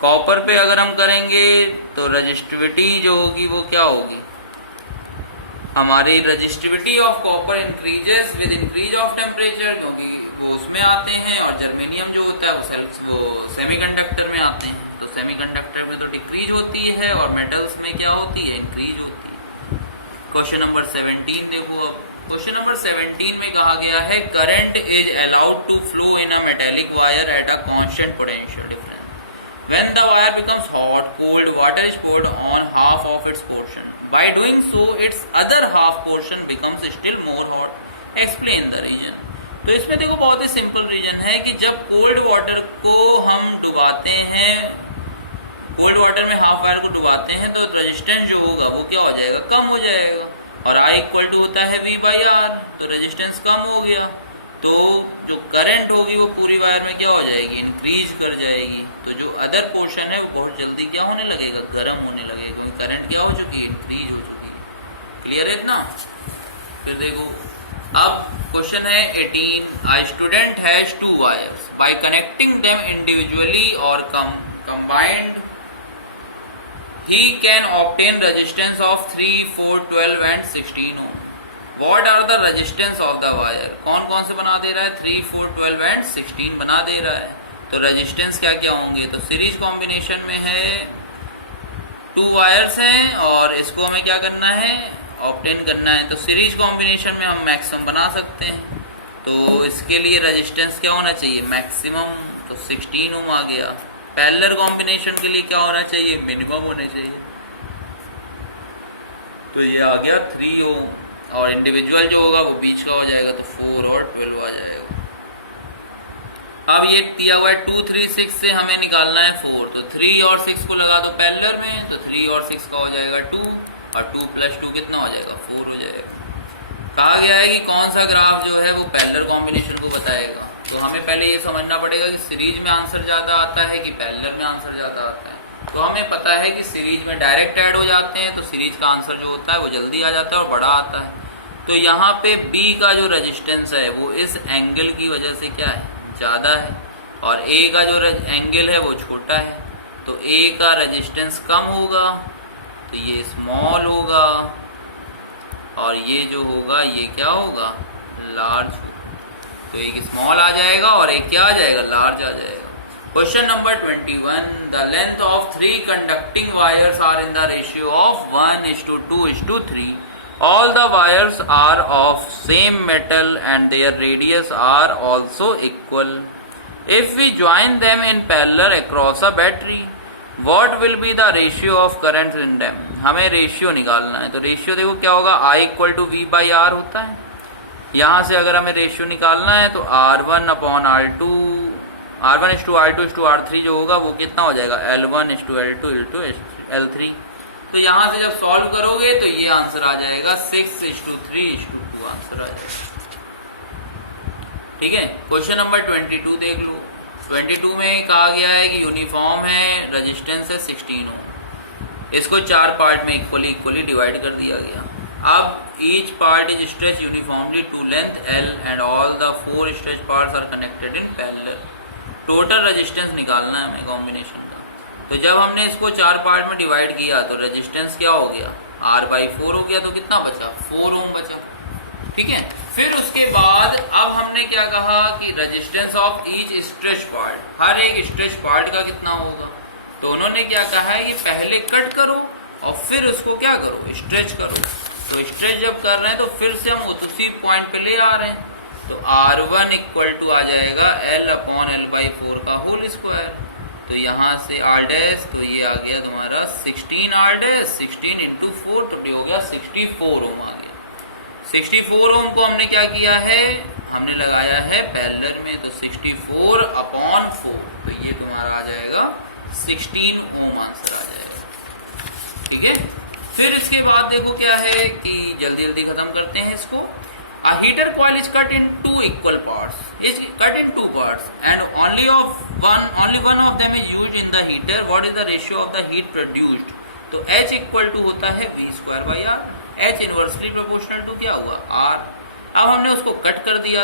कॉपर पे अगर हम करेंगे तो रजिस्टिविटी जो होगी वो क्या होगी, हमारी resistivity of copper increases with increase of temperature, क्योंकि वो उसमें आते हैं। और जर्मेनियम जो होता है वो सेमीकंडक्टर में आते हैं। तो सेमीकंडक्टर में तो डिक्रीज होती है और मेटल्स में क्या होती है, इंक्रीज होती है। क्वेश्चन नंबर 17 देखो। क्वेश्चन नंबर 17 में कहा गया है, current is allowed to flow in a metallic wire at a constant potential difference. When the wire becomes hot, cold water is poured on half of its portion. By doing so, its other half portion becomes still more hot. Explain the reason। तो इसमें देखो बहुत ही simple reason है कि जब cold water को हम डुबाते हैं, कोल्ड वाटर में हाफ वायर को डुबाते हैं तो रेजिस्टेंस जो होगा वो क्या हो जाएगा, कम हो जाएगा। और I इक्वल टू होता है V/R, तो रेजिस्टेंस कम हो गया। तो जो करंट होगी वो पूरी वायर में क्या हो जाएगी, इंक्रीज कर जाएगी। तो जो अदर पोर्शन है वो बहुत जल्दी क्या होने लगेगा, गर्म होने लगेगा, क्योंकि करंट क्या हो चुकी है, इंक्रीज हो चुकी है। क्लियर है इतना। फिर देखो अब क्वेश्चन है 18, a student has 2 wires, by connecting them individually or combined he can obtain resistance of 3, 4, 12 and 16 ohm। What are the resistance of the wire? कौन कौन से बना दे रहा है, 3, 4, 12 and 16 बना दे रहा है। तो रेजिस्टेंस क्या क्या होंगे, तो सीरीज कॉम्बिनेशन में है 2 वायर्स हैं और इसको हमें क्या करना है, ऑब्टेन करना है। तो सीरीज कॉम्बिनेशन में हम मैक्सिमम बना सकते हैं। तो इसके लिए रेजिस्टेंस क्या होना चाहिए, मैक्सिमम। तो 16 ओम आ गया। पैरेलल कॉम्बिनेशन के लिए क्या होना चाहिए, मिनिमम होने चाहिए। तो ये आ गया 3 ओम। और इंडिविजुअल जो होगा वो बीच का हो जाएगा, तो 4 और 12 आ जाएगा। अब ये दिया हुआ है 2, 3, 6 से हमें निकालना है 4। तो 3 और 6 को लगा दो पैरेलल में, तो 3 और 6 का हो जाएगा 2 और 2 + 2 कितना हो जाएगा, 4 हो जाएगा। कहा गया है कि कौन सा ग्राफ जो है वो पैरेलल कॉम्बिनेशन को बताएगा। तो हमें पहले ये समझना पड़ेगा कि सीरीज में आंसर ज़्यादा आता है कि पैरेलल में आंसर ज़्यादा आता है। तो हमें पता है कि सीरीज में डायरेक्ट ऐड हो जाते हैं, तो सीरीज का आंसर जो होता है वो जल्दी आ जाता है और बड़ा आता है। तो यहाँ पे B का जो रेजिस्टेंस है वो इस एंगल की वजह से क्या है, ज़्यादा है। और A का जो एंगल है वो छोटा है। तो A का रेजिस्टेंस कम होगा, तो ये स्मॉल होगा। और ये जो होगा ये क्या होगा, लार्ज। तो एक स्मॉल आ जाएगा और एक क्या आ जाएगा, लार्ज आ जाएगा। Question number 21. The length of 3 conducting wires are in the ratio of 1:2:3. All the wires are of same metal and their radius are also equal. If we join them in parallel across a battery, what will be the ratio of currents in them? हमें ratio निकालना है, तो ratio देखो क्या होगा, I = V/R होता है। यहाँ से अगर हमें रेशियो निकालना है तो R1/R2, R1:R2:R3 जो होगा वो कितना हो जाएगा, L1:L2:L3। तो यहाँ से जब सॉल्व करोगे तो ये आंसर आ जाएगा 6:3:2 आंसर आ जाएगा। ठीक है। क्वेश्चन नंबर 22 देख लो। 22 में कहा गया है कि यूनिफॉर्म है, रेजिस्टेंस है 16 ओम। इसको 4 पार्ट में इक्वली डिवाइड कर दिया गया। अब each part is stretch uniformly to length L and all the 4 stretch parts are connected in parallel. Total resistance निकालना है हमें कॉम्बिनेशन का। तो जब हमने इसको 4 पार्ट में डिवाइड किया तो रेजिस्टेंस क्या हो गया, R/4 हो गया। तो कितना बचा, 4 ओम बचा। ठीक है। फिर उसके बाद अब हमने क्या कहा कि resistance of each stretch part, हर एक स्ट्रेच पार्ट का कितना होगा। तो उन्होंने क्या कहा है कि पहले कट करो और फिर उसको क्या करो, स्ट्रेच करो। तो स्ट्रेच जब कर रहे हैं तो फिर से हम उसी पॉइंट पे ले आ रहे हैं। तो R1 = आ जाएगा L/L/4 का होल स्क्वायर। तो यहाँ से R डैश, तो ये आ गया तुम्हारा 16R डैश, 16 × 4, तो ये हो गया 64 ओम आ गया। 64 ओम को हमने क्या किया है, हमने लगाया है पैरेलल में। तो 64/4, तो ये तुम्हारा आ जाएगा 16 ओम आंसर आ जाएगा। ठीक है। फिर इसके बाद देखो क्या है कि जल्दी खत्म करते हैं इसको। A heater coil is cut in 2 equal parts. Is cut in 2 parts and only one of them is used in the heater. What is the ratio of the heat produced? तो H = होता है V²/R। H inversely proportional to क्या हुआ, R। अब हमने उसको cut कर दिया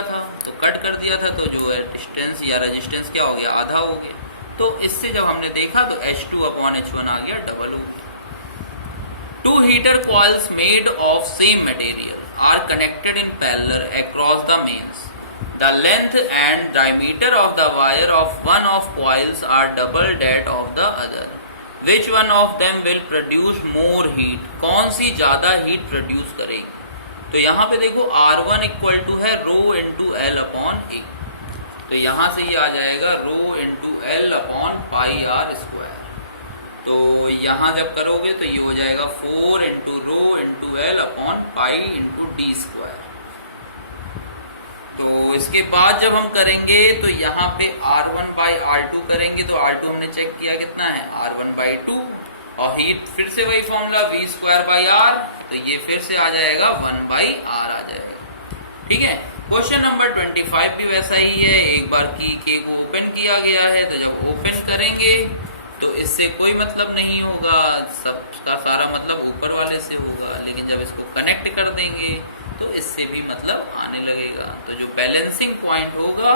था, तो जो है डिस्टेंस या रेजिस्टेंस क्या हो गया, आधा हो गया। तो इससे जब हमने देखा तो H2/H1 आ गया, डबल हो गया। 2 heater coils made of same material are connected in parallel across the mains. The length and diameter of the wire of one of coils are double that of the other. Which one of them will produce more heat? कौन सी ज़्यादा heat produce करेगी। तो यहाँ पे देखो R1 = है ρ × L/A। तो यहाँ से ये आ जाएगा ρ × L/πr²। तो यहाँ जब करोगे तो ये हो जाएगा 4 × ρ × L/π×t²। तो इसके बाद जब हम करेंगे तो यहाँ पे R1/R2 करेंगे। तो R2 हमने चेक किया कितना है, R1/2। और हीट फिर से वही फॉर्मूला V²/R। तो ये फिर से आ जाएगा 1/R आ जाएगा। ठीक है। क्वेश्चन नंबर 25 भी वैसा ही है। एक बार की के को ओपन किया गया है, तो जब ओपन करेंगे तो इससे कोई मतलब नहीं होगा, सबका सारा मतलब ऊपर वाले से होगा। लेकिन जब इसको कनेक्ट कर देंगे तो इससे भी मतलब आने लगेगा। तो जो बैलेंसिंग पॉइंट होगा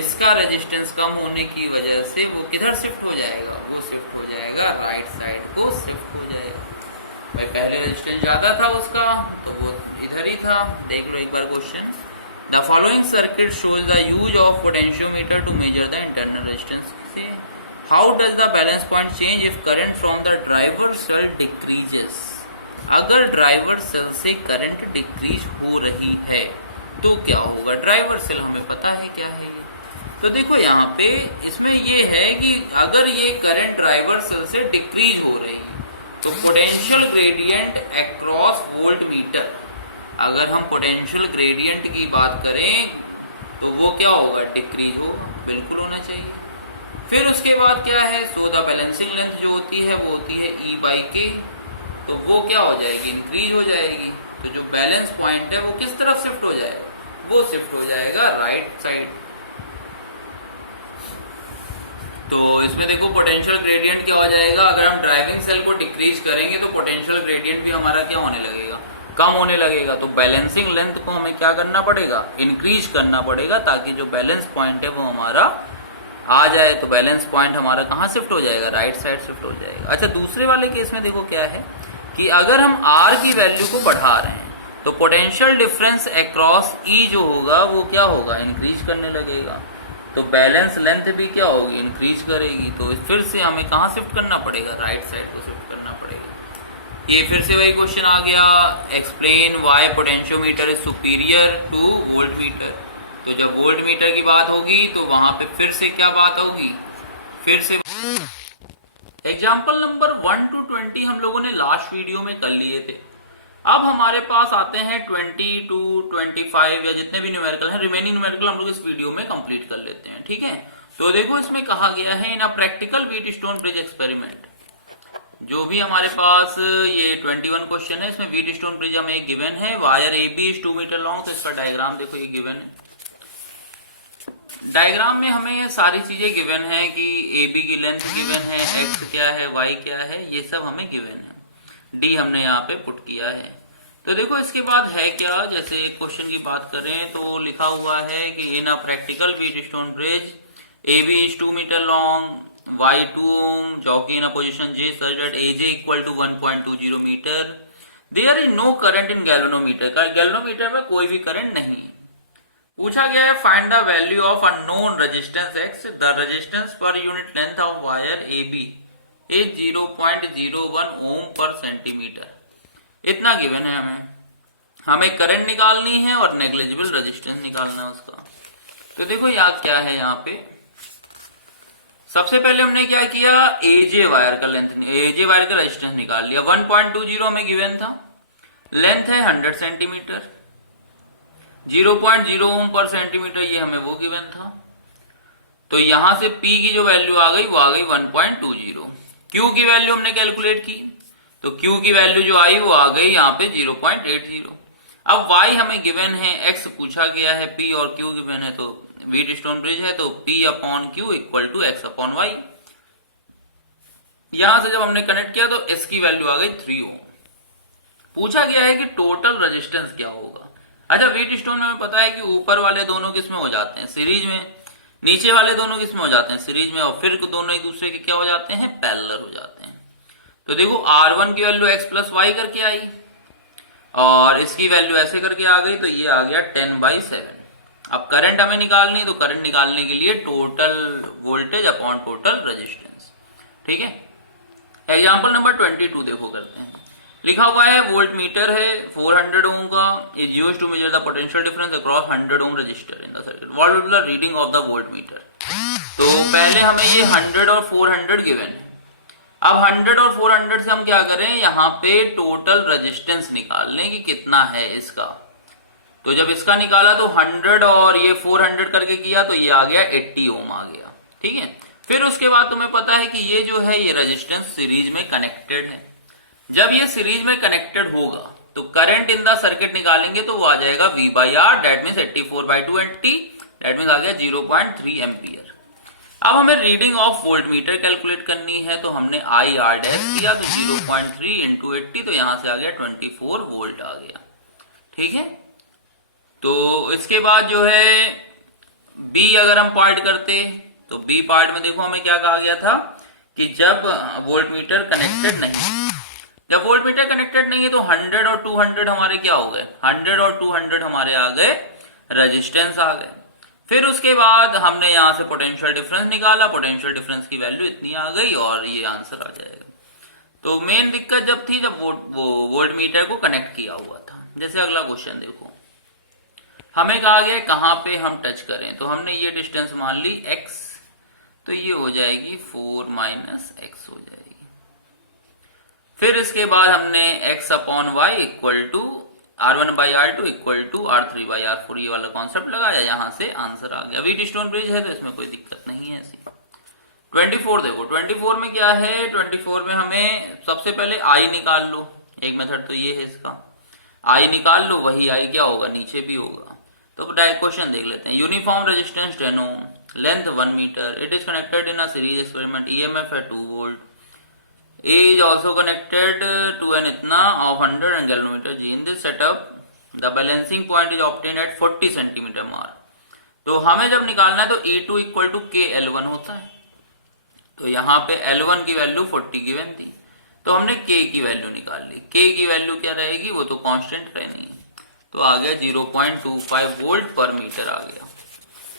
इसका रेजिस्टेंस कम होने की वजह से वो किधर शिफ्ट हो जाएगा, वो शिफ्ट हो जाएगा राइट साइड को शिफ्ट हो जाएगा। भाई पहले रेजिस्टेंस ज़्यादा था उसका, तो वो इधर ही था। देख लो एक बार question. The following circuit shows the use of potentiometer to measure the internal resistance. How does the balance point change if current from the driver cell decreases? अगर ड्राइवर सेल से करंट डिक्रीज हो रही है तो क्या होगा। Driver cell हमें पता है क्या है। तो देखो यहाँ पे इसमें ये है कि अगर ये करंट ड्राइवर सेल से डिक्रीज हो रही है तो potential gradient across volt meter, अगर हम पोटेंशियल ग्रेडियंट की बात करें तो वो क्या होगा, डिक्रीज होगा, बिल्कुल होना चाहिए। फिर उसके बाद क्या है, सो द बैलेंसिंग लेंथ जो होती है वो होती है E/K। तो वो क्या हो जाएगी, इंक्रीज हो जाएगी। तो जो बैलेंस पॉइंट है वो किस तरफ शिफ्ट हो जाएगा, वो शिफ्ट हो जाएगा राइट साइड। तो इसमें देखो पोटेंशियल ग्रेडियंट क्या हो जाएगा, अगर हम ड्राइविंग सेल को डिक्रीज करेंगे तो पोटेंशियल ग्रेडियंट भी हमारा क्या होने लगेगा, कम होने लगेगा। तो बैलेंसिंग लेंथ को हमें क्या करना पड़ेगा, इंक्रीज करना पड़ेगा, ताकि जो बैलेंस पॉइंट है वो हमारा आ जाए। तो बैलेंस पॉइंट हमारा कहाँ शिफ्ट हो जाएगा, राइट साइड शिफ्ट हो जाएगा। अच्छा दूसरे वाले केस में देखो क्या है कि अगर हम R की वैल्यू को बढ़ा रहे हैं तो पोटेंशियल डिफरेंस अक्रॉस E जो होगा वो क्या होगा, इंक्रीज करने लगेगा। तो बैलेंस लेंथ भी क्या होगी, इंक्रीज करेगी। तो फिर से हमें कहाँ शिफ्ट करना पड़ेगा, राइट साइड को शिफ्ट करना पड़ेगा। ये फिर से वही क्वेश्चन आ गया, explain why potentiometer is superior to voltmeter. तो जब वोल्टमीटर की बात होगी तो वहां पे फिर से क्या बात होगी, फिर से एग्जाम्पल नंबर 1 to 20 हम लोगों ने लास्ट वीडियो में कर लिए थे। अब हमारे पास आते हैं 20 to 25 या जितने भी न्यूमेरिकल हैं, रिमेनिंग न्यूमेरिकल हम लोग इस वीडियो में कंप्लीट कर लेते हैं, ठीक है। तो देखो इसमें कहा गया है in a practical Wheatstone bridge experiment, जो भी हमारे पास ये 21 क्वेश्चन है, इसमें व्हीटस्टोन ब्रिज हमें गिवन है, wire A B is 2 metre long. तो इसका डायग्राम देखो ये गिवन है। डायग्राम में हमें ये सारी चीजें गिवन है कि ए बी की लेंथ गिवन है, एक्स क्या है, वाई क्या है, ये सब हमें गिवन है। डी हमने यहाँ पे पुट किया है। तो देखो इसके बाद है क्या, जैसे एक क्वेश्चन की बात करें तो लिखा हुआ है कि in a practical Wheatstone bridge a B is 2 metre long, y 2 ohm, jockey in a position J such that AJ equal to 1.20 metre, there is no current in galvanometer. Galvanometer में कोई भी करंट नहीं। पूछा गया है find the value of a known resistance X, the resistance per unit length of wire A B is 0.01 ohm per centimetre. इतना given है हमें करंट निकालनी है और नेग्लिजिबल रेजिस्टेंस निकालना है उसका। तो देखो याद क्या है यहाँ पे, सबसे पहले हमने क्या किया, एजे वायर का लेंथ, एजे वायर का रेजिस्टेंस निकाल लिया। 1.20 में गिवन था, लेंथ है 100 सेंटीमीटर, 0.0 ohm पर सेंटीमीटर ये हमें वो गिवन था। तो यहां से P की जो वैल्यू आ गई वो आ गई 1.20। Q की वैल्यू हमने कैलकुलेट की, तो Q की वैल्यू जो आई वो आ गई यहाँ पे 0.80। अब Y हमें गिवन है, X पूछा गया है, P और Q गिवन है, तो व्हीटस्टोन ब्रिज है तो P upon Q equal to X upon Y। यहां से जब हमने कनेक्ट किया तो S की वैल्यू आ गई 3 ohm। पूछा गया है कि टोटल रेजिस्टेंस क्या होगा। अच्छा व्हीटस्टोन में हमें पता है कि ऊपर वाले दोनों किस में हो जाते हैं, सीरीज में, नीचे वाले दोनों किस में हो जाते हैं, सीरीज में, और फिर दोनों एक दूसरे के क्या हो जाते हैं, पैरेलल हो जाते हैं। तो देखो R1 की वैल्यू x प्लस वाई करके आई और इसकी वैल्यू ऐसे करके आ गई, तो ये आ गया 10/7। अब करंट हमें निकालनी, तो करंट निकालने के लिए total voltage upon total resistance, ठीक है। एग्जांपल नंबर 22 देखो करते हैं। लिखा हुआ है वोल्ट मीटर है 400 ohm का, is used to measure the potential difference across 100 ohm resistor in the circuit, what will be the reading of the voltmeter. तो पहले हमें ये 100 और 400 गिवन है। अब 100 और 400 से हम क्या करें, यहाँ पे टोटल रेजिस्टेंस निकाल लें कि कितना है इसका। तो जब इसका निकाला तो 100 और ये 400 करके किया तो ये आ गया 80 ohm आ गया, ठीक है। फिर उसके बाद तुम्हें पता है कि ये जो है ये रेजिस्टेंस सीरीज में कनेक्टेड है। जब ये सीरीज में कनेक्टेड होगा तो करंट इन द सर्किट निकालेंगे तो वो आ जाएगा V/R, that means 84/220, that means आ गया 0.3 एम्पियर। अब हमें reading of voltmeter calculate करनी है, तो हमने IR डैश किया तो 0.3 इंटू 80, तो यहां से आ गया 24 वोल्ट आ गया, ठीक है। तो इसके बाद जो है बी अगर हम पार्ट करते तो बी पार्ट में देखो हमें क्या कहा गया था कि जब वोल्ट मीटर कनेक्टेड नहीं, जब वोल्ट मीटर कनेक्टेड नहीं है तो 100 और 200 हमारे क्या हो गए, 100 और 200 हमारे आ गए रेजिस्टेंस आ गए। फिर उसके बाद हमने यहां से पोटेंशियल डिफरेंस निकाला, पोटेंशियल डिफरेंस की वैल्यू इतनी आ गई और ये आंसर आ जाएगा। तो मेन दिक्कत जब थी जब वो वोल्ट मीटर को कनेक्ट किया हुआ था। जैसे अगला क्वेश्चन देखो, हमें कहा गया कहां पे हम टच करें, तो हमने ये डिस्टेंस मान ली x, तो ये हो जाएगी 4 माइनस x हो जाएगी। फिर इसके बाद हमने x upon Y equal to R1/R2 equal to R3/R4 ये वाला कॉन्सेप्ट लगाया, यहां से आंसर आ गया। व्हीटस्टोन ब्रिज है तो इसमें कोई दिक्कत नहीं है ऐसी। 24 देखो, 24 में क्या है, 24 में हमें सबसे पहले I निकाल लो, एक मेथड तो ये है इसका, I निकाल लो, वही I क्या होगा, नीचे भी होगा। तो क्वेश्चन देख लेते हैं। Uniform resistance 10 ohm, length 1 metre, it is connected in a series experiment, EMF है 2 volt, A is also connected to an इतना of 100 gallanometer G. In this setup, the balancing point is obtained at 40 centimeter mark. तो हमें जब निकालना है तो E2 equal to KL1 होता है। तो यहाँ पे L1 की वैल्यू 40 गिवन थी, तो हमने K की वैल्यू निकाल ली। K की वैल्यू क्या रहेगी, वो तो कांस्टेंट रहनी है, तो आ गया 0.25 वोल्ट पर मीटर आ गया।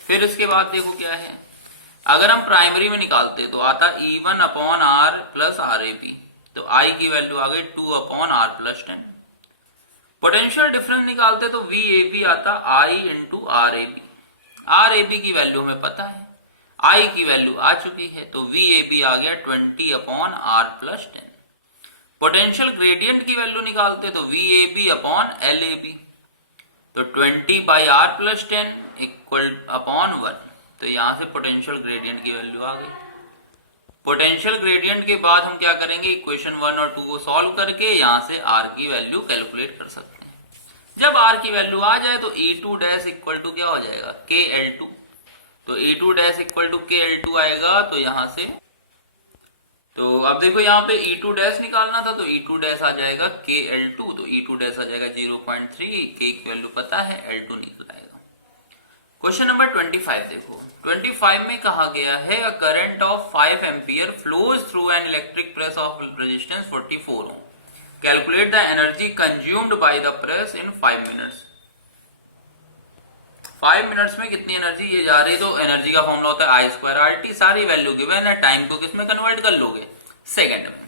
फिर इसके बाद देखो क्या है, अगर हम प्राइमरी में निकालते तो आता E1 upon are plus R A B, तो I की वैल्यू आ गई 2 upon are plus 10। Potential difference निकालते तो VAB आता I into R A B. R A B की वैल्यू हमें पता है, I की वैल्यू आ चुकी है, तो VAB आ गया 20 upon are plus 10। Potential gradient की वैल्यू निकालते तो VAB अपॉन LAB, तो 20 by R plus 10 equal upon 1। तो यहां से पोटेंशियल ग्रेडियंट की वैल्यू आ गई। पोटेंशियल ग्रेडियंट के बाद हम क्या करेंगे, इक्वेशन 1 और 2 को सॉल्व करके यहां से R की वैल्यू कैलकुलेट कर सकते हैं। जब R की वैल्यू आ जाए तो E2 डैश इक्वल टू क्या हो जाएगा, KL2। तो E2 dash equal to KL2 आएगा, तो यहां से तो अब देखो यहाँ पे E2 डैश निकालना था, तो E2 डैश आ जाएगा KL2, तो E2 डैश आ जाएगा 0.3, K की वैल्यू पता है, L2 निकल आएगा। क्वेश्चन नंबर 25 देखो, 25 में कहा गया है a current of 5 ampere flows through an electric press of resistance 44 ohm, calculate the energy consumed by the press in 5 minutes. 5 minutes में कितनी एनर्जी ये जा रही है, तो एनर्जी का फॉर्मूला होता है I2RT। सारी वैल्यू गिवन है, टाइम को किसमें कन्वर्ट कर लोगे, सेकंड में,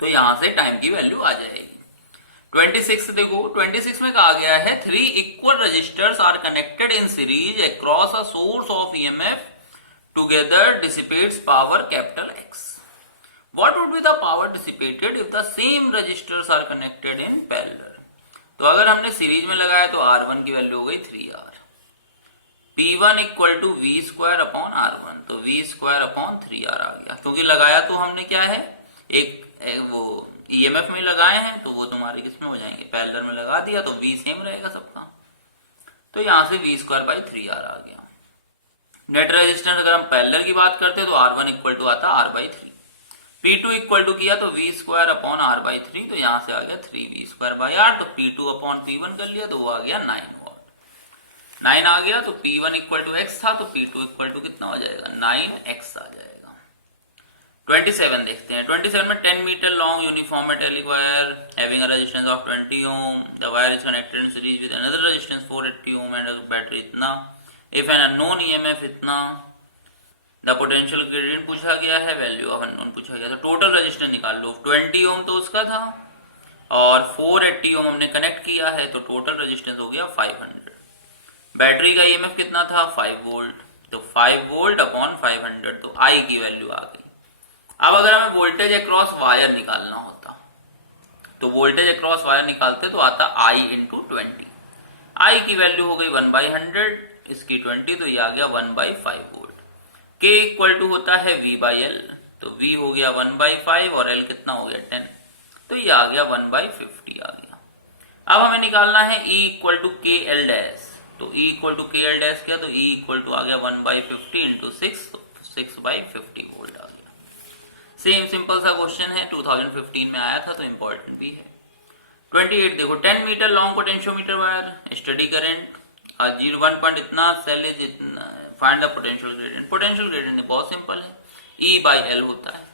तो यहां से टाइम की वैल्यू आ जाएगी। 26 देखो, 26 में कहा गया है 3 इक्वल resistors are connected in series across a source of EMF together dissipates power capital X। What would be the power dissipated if the same resistors are connected in parallel. तो अगर हमने सीरीज में लगाया तो R1 की value हो गई 3R, P1 equal to V square upon R1, तो वी स्क्वायर अपॉन 3R आ गया, क्योंकि लगाया तो हमने क्या है, एक वो EMF में लगाए हैं, तो वो तुम्हारे किसमें हो जाएंगे, पैरेलल में लगा दिया, तो V सेम रहेगा सबका, तो यहां से वी स्क्वायर बाई 3R आ गया। नेट रेजिस्टेंस अगर हम पैरेलल की बात करते तो R1 इक्वल टू आता R/3, P2 इक्वल टू किया तो वी स्क्वायर अपॉन R/3, तो यहां से आ गया 3V स्क्वायर बाई R, तो P2 अपॉन P1 कर लिया, तो वो आ गया 9 वाट। 9 आ गया, तो P1 इक्वल टू X था, तो P2 इक्वल टू कितना हो जाएगा, 9X आ जाएगा। 27 देखते हैं, 27 में 10 metre long uniform metallic wire having a resistance of 20 ohm, the wire is connected in series with another resistance 480 ohm and battery इतना, इफ एन अननोन EMF इतना, द पोटेंशियल ग्रेडियंट पूछा गया है, वैल्यू ऑफ अननोन पूछा गया, तो total resistance निकाल लो। 20 ओम तो उसका था और 480 ओम हमने कनेक्ट किया है, तो टोटल रेजिस्टेंस हो गया 500। बैटरी का EMF कितना था, 5 वोल्ट, तो 5 वोल्ट अपॉन 500, तो I की वैल्यू आ गई। अब अगर हमें वोल्टेज अक्रॉस वायर निकालना होता, तो वोल्टेज अक्रॉस वायर निकालते तो आता I इंटू 20। I की वैल्यू हो गई 1/100, इसकी 20, तो ये आ गया 1/5 वोल्ट। K इक्वल टू होता है V/L, तो V हो गया 1/5 और L कितना हो गया 10, तो ये आ गया 1/50 आ गया। अब हमें निकालना है E equal to KL dash, तो E equal to KL dash किया, तो E इक्वल टू आ गया 1/50 इंटू 6, तो 6/50 वोल्ट आ गया। सेम सिंपल सा क्वेश्चन है, 2015 में आया था, तो इंपॉर्टेंट भी है। 28 देखो, 10 metre long potentiometer wire, steady current 1 point इतना, सेल इज इतना, find the potential gradient. Potential gradient बहुत सिंपल है, E/L होता है,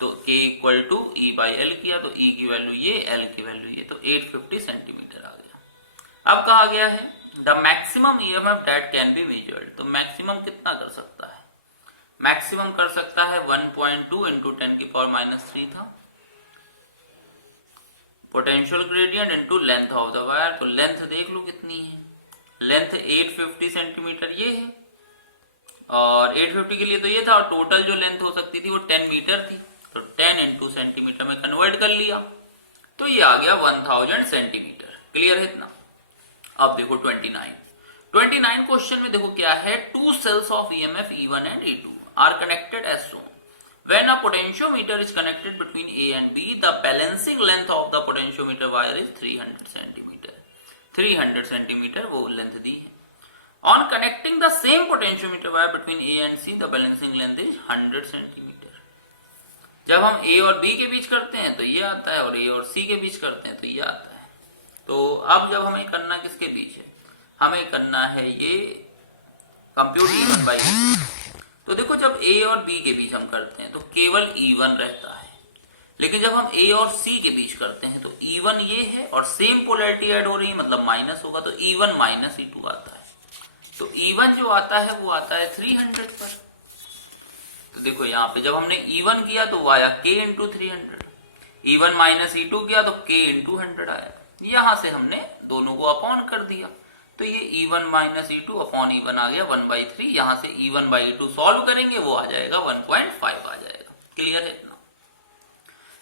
तो A इक्वल टू E/L किया, तो E की वैल्यू ये, L की वैल्यू ये, तो 850 सेंटीमीटर आ गया। अब कहा गया है the maximum EMF that can be measured, तो मैक्सिमम कितना कर सकता है, मैक्सिमम कर सकता है 1.2 इंटू 10 की पावर -3 था, potential gradient into length of the wire, तो लेंथ देख लो कितनी है, लेंथ 850 सेंटीमीटर ये है, और 850 के लिए तो ये था, और टोटल जो लेंथ हो सकती थी वो 10 मीटर थी, तो 10 इंटू सेंटीमीटर में कन्वर्ट कर लिया, तो ये आ गया 1000 सेंटीमीटर। क्लियर है इतना। अब देखो 29 क्वेश्चन में देखो क्या है, 2 cells of EMF E1 and E2 are connected as shown. When a potentiometer is connected between A and B, the balancing length of the potentiometer wire is 300 cm. 300 cm वो length दी है। On connecting the same potentiometer wire between A and C, the balancing length is 100 cm. जब हम A और B के बीच करते हैं तो ये आता है, और A और C के बीच करते हैं तो ये आता है। तो अब जब हमें करना किसके बीच है, हमें करना है ये कंप्यूट E1 बाई E2। तो देखो जब A और B के बीच हम करते हैं तो केवल E1 रहता है, लेकिन जब हम A और C के बीच करते हैं तो E1 ये है और सेम पोलैरिटी ऐड हो रही है, मतलब माइनस होगा, तो E1 माइनस E2 आता है। तो E1 जो आता है वो आता है 300 पर। तो देखो यहाँ पे जब हमने E1 किया तो वो आया K into 300, E1 minus E2 किया तो K इंटू 100 आया। यहां से हमने दोनों को अपॉन कर दिया, तो ये E1 minus E2 upon E1 आ गया 1/3। यहां से E1 बाई E2 सॉल्व करेंगे, वो आ जाएगा 1.5 आ जाएगा। क्लियर है इतना?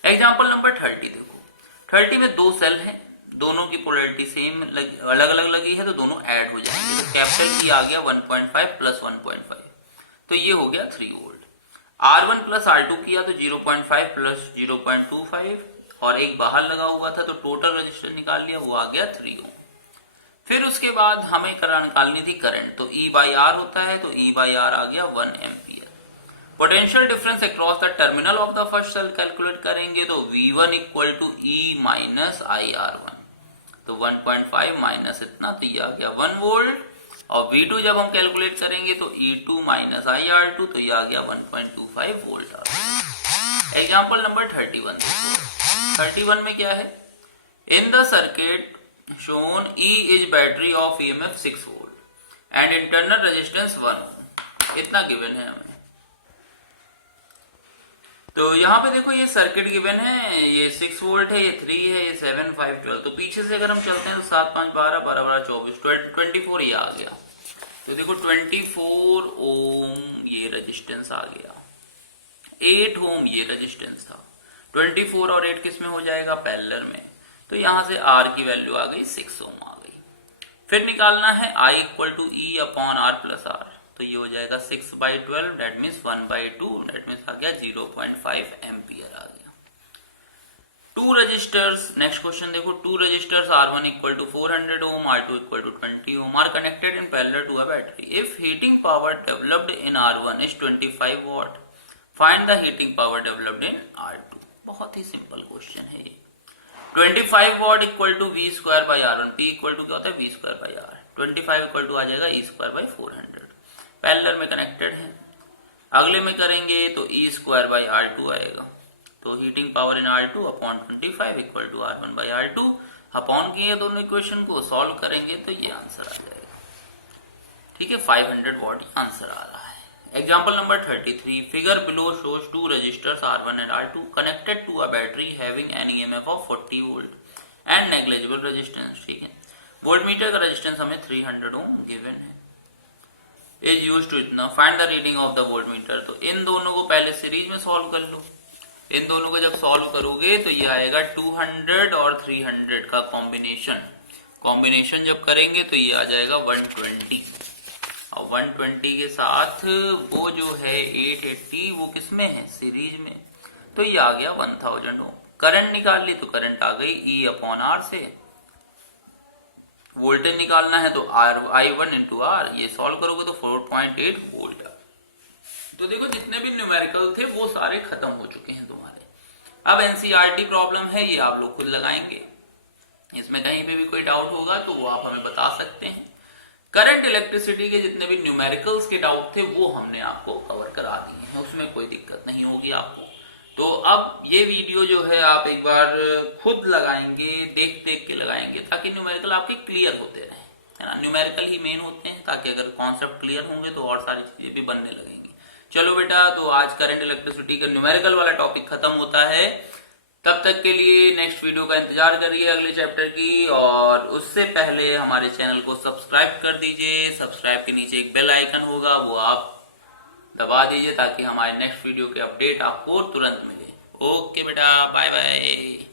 एग्जाम्पल नंबर 30 देखो, 30 में दो सेल हैं, दोनों की पोलैरिटी सेम अलग अलग लगी है, तो दोनों ऐड हो जाएंगे। तो कैपिटल E आ गया 1.5 प्लस 1.5, तो ये हो गया 3 वोल्ट। R1 प्लस R2 किया तो 0.5 प्लस 0.25, और एक बाहर लगा हुआ था तो टोटल रजिस्टर निकाल लिया, वो आ गया 3 ओम। फिर उसके बाद हमें निकालनी थी करंट, तो E बाई आर होता है, तो E बाई आर आ गया 1 ampere. Potential difference across the terminal of the first cell calculate करेंगे, तो V1 equal to E minus IR1, तो 1.5 माइनस इतना, तो ये आ गया 1 वोल्ट। और V2 जब हम कैलकुलेट करेंगे तो E2 माइनस IR2, तो ये आ गया 1.25 वोल्ट आ गया। एग्जाम्पल नंबर 31 31 में क्या है, in the circuit shown E is battery of EMF 6 volt and internal resistance 1 ohm, इतना गिवन है हमें। तो यहाँ पे देखो ये सर्किट गिवन है, ये 6 वोल्ट है, ये 3 है, ये 7, 5, 12। तो पीछे से अगर हम चलते हैं तो 7, 5, 12, 12, 12, 24, 24 ये आ गया। तो देखो 24 ओम ये रेजिस्टेंस आ गया, 8 ओम ये रेजिस्टेंस था। 24 और 8 किस में हो जाएगा, पैरेलल में, तो यहां से R की वैल्यू आ गई 6 ओम आ गई। फिर निकालना है I equal to E upon R plus R, तो ये हो जाएगा 6/12, डेट मीन्स 1/2, डेट मीन्स आ गया 0.5 एम्पियर आ गया। 2 रजिस्टर्स, नेक्स्ट क्वेश्चन देखो, 2 resistors R1 equal to 400 ohm, R2 equal to 20 ohm are connected in parallel to a battery. If heating power developed in R1 is 25 watt, find the heating power developed in R2। बहुत ही simple question है ये। 25 watt equal to V square by R1, P equal to क्या होता है V square by R, 25 equal to आ जाएगा E square by 400, parallel में कनेक्टेड है। अगले में करेंगे तो E स्क्वायर बाई R2 आएगा, तो heating power in R2 upon 25 equal to R1 by R2, upon किए दोनों इक्वेशन को सॉल्व करेंगे तो ये आंसर आ जाएगा। ठीक है, 500 वॉट आंसर आ रहा है। Example number 33, figure below shows 2 resistors R1 and R2 connected to a battery having an EMF of 40 volt and negligible resistance। ठीक है, वोल्टमीटर का रेजिस्टेंस हमें 300 ओम गिवन है। इज यूज्ड टू इतना, find the reading of the voltmeter. तो इन दोनों को पहले सीरीज में सॉल्व कर लो। इन दोनों को जब सॉल्व करोगे तो ये आएगा 200 और 300 का कॉम्बिनेशन जब करेंगे तो ये आ जाएगा 120, और 120 के साथ वो जो है 880 वो किसमें है, सीरीज में, तो ये आ गया 1000 ओम। करंट निकाल ली तो करंट आ गई E अपॉन R से। वोल्टेज निकालना है तो I1 इंटू R, ये सॉल्व करोगे तो 4.8 वोल्ट। तो देखो जितने भी न्यूमेरिकल थे वो सारे खत्म हो चुके हैं तुम्हारे। अब NCERT प्रॉब्लम है, ये आप लोग खुद लगाएंगे, इसमें कहीं पे भी कोई डाउट होगा तो वो आप हमें बता सकते हैं। करंट इलेक्ट्रिसिटी के जितने भी न्यूमेरिकल्स के डाउट थे वो हमने आपको कवर करा दिए हैं, उसमें कोई दिक्कत नहीं होगी आपको। तो अब ये वीडियो जो है आप एक बार खुद लगाएंगे, देख देख के लगाएंगे, ताकि न्यूमेरिकल आपके क्लियर होते रहे, है ना। न्यूमेरिकल ही मेन होते हैं, ताकि अगर कॉन्सेप्ट क्लियर होंगे तो और सारी चीजें भी बनने लगेंगी। चलो बेटा, तो आज करंट इलेक्ट्रिसिटी का न्यूमेरिकल वाला टॉपिक खत्म होता है। तब तक के लिए नेक्स्ट वीडियो का इंतजार करिए अगले चैप्टर की, और उससे पहले हमारे चैनल को सब्सक्राइब कर दीजिए। सब्सक्राइब के नीचे एक बेल आइकन होगा, वो आप दबा दीजिए ताकि हमारे नेक्स्ट वीडियो के अपडेट आपको तुरंत मिले। ओके बेटा, बाय बाय।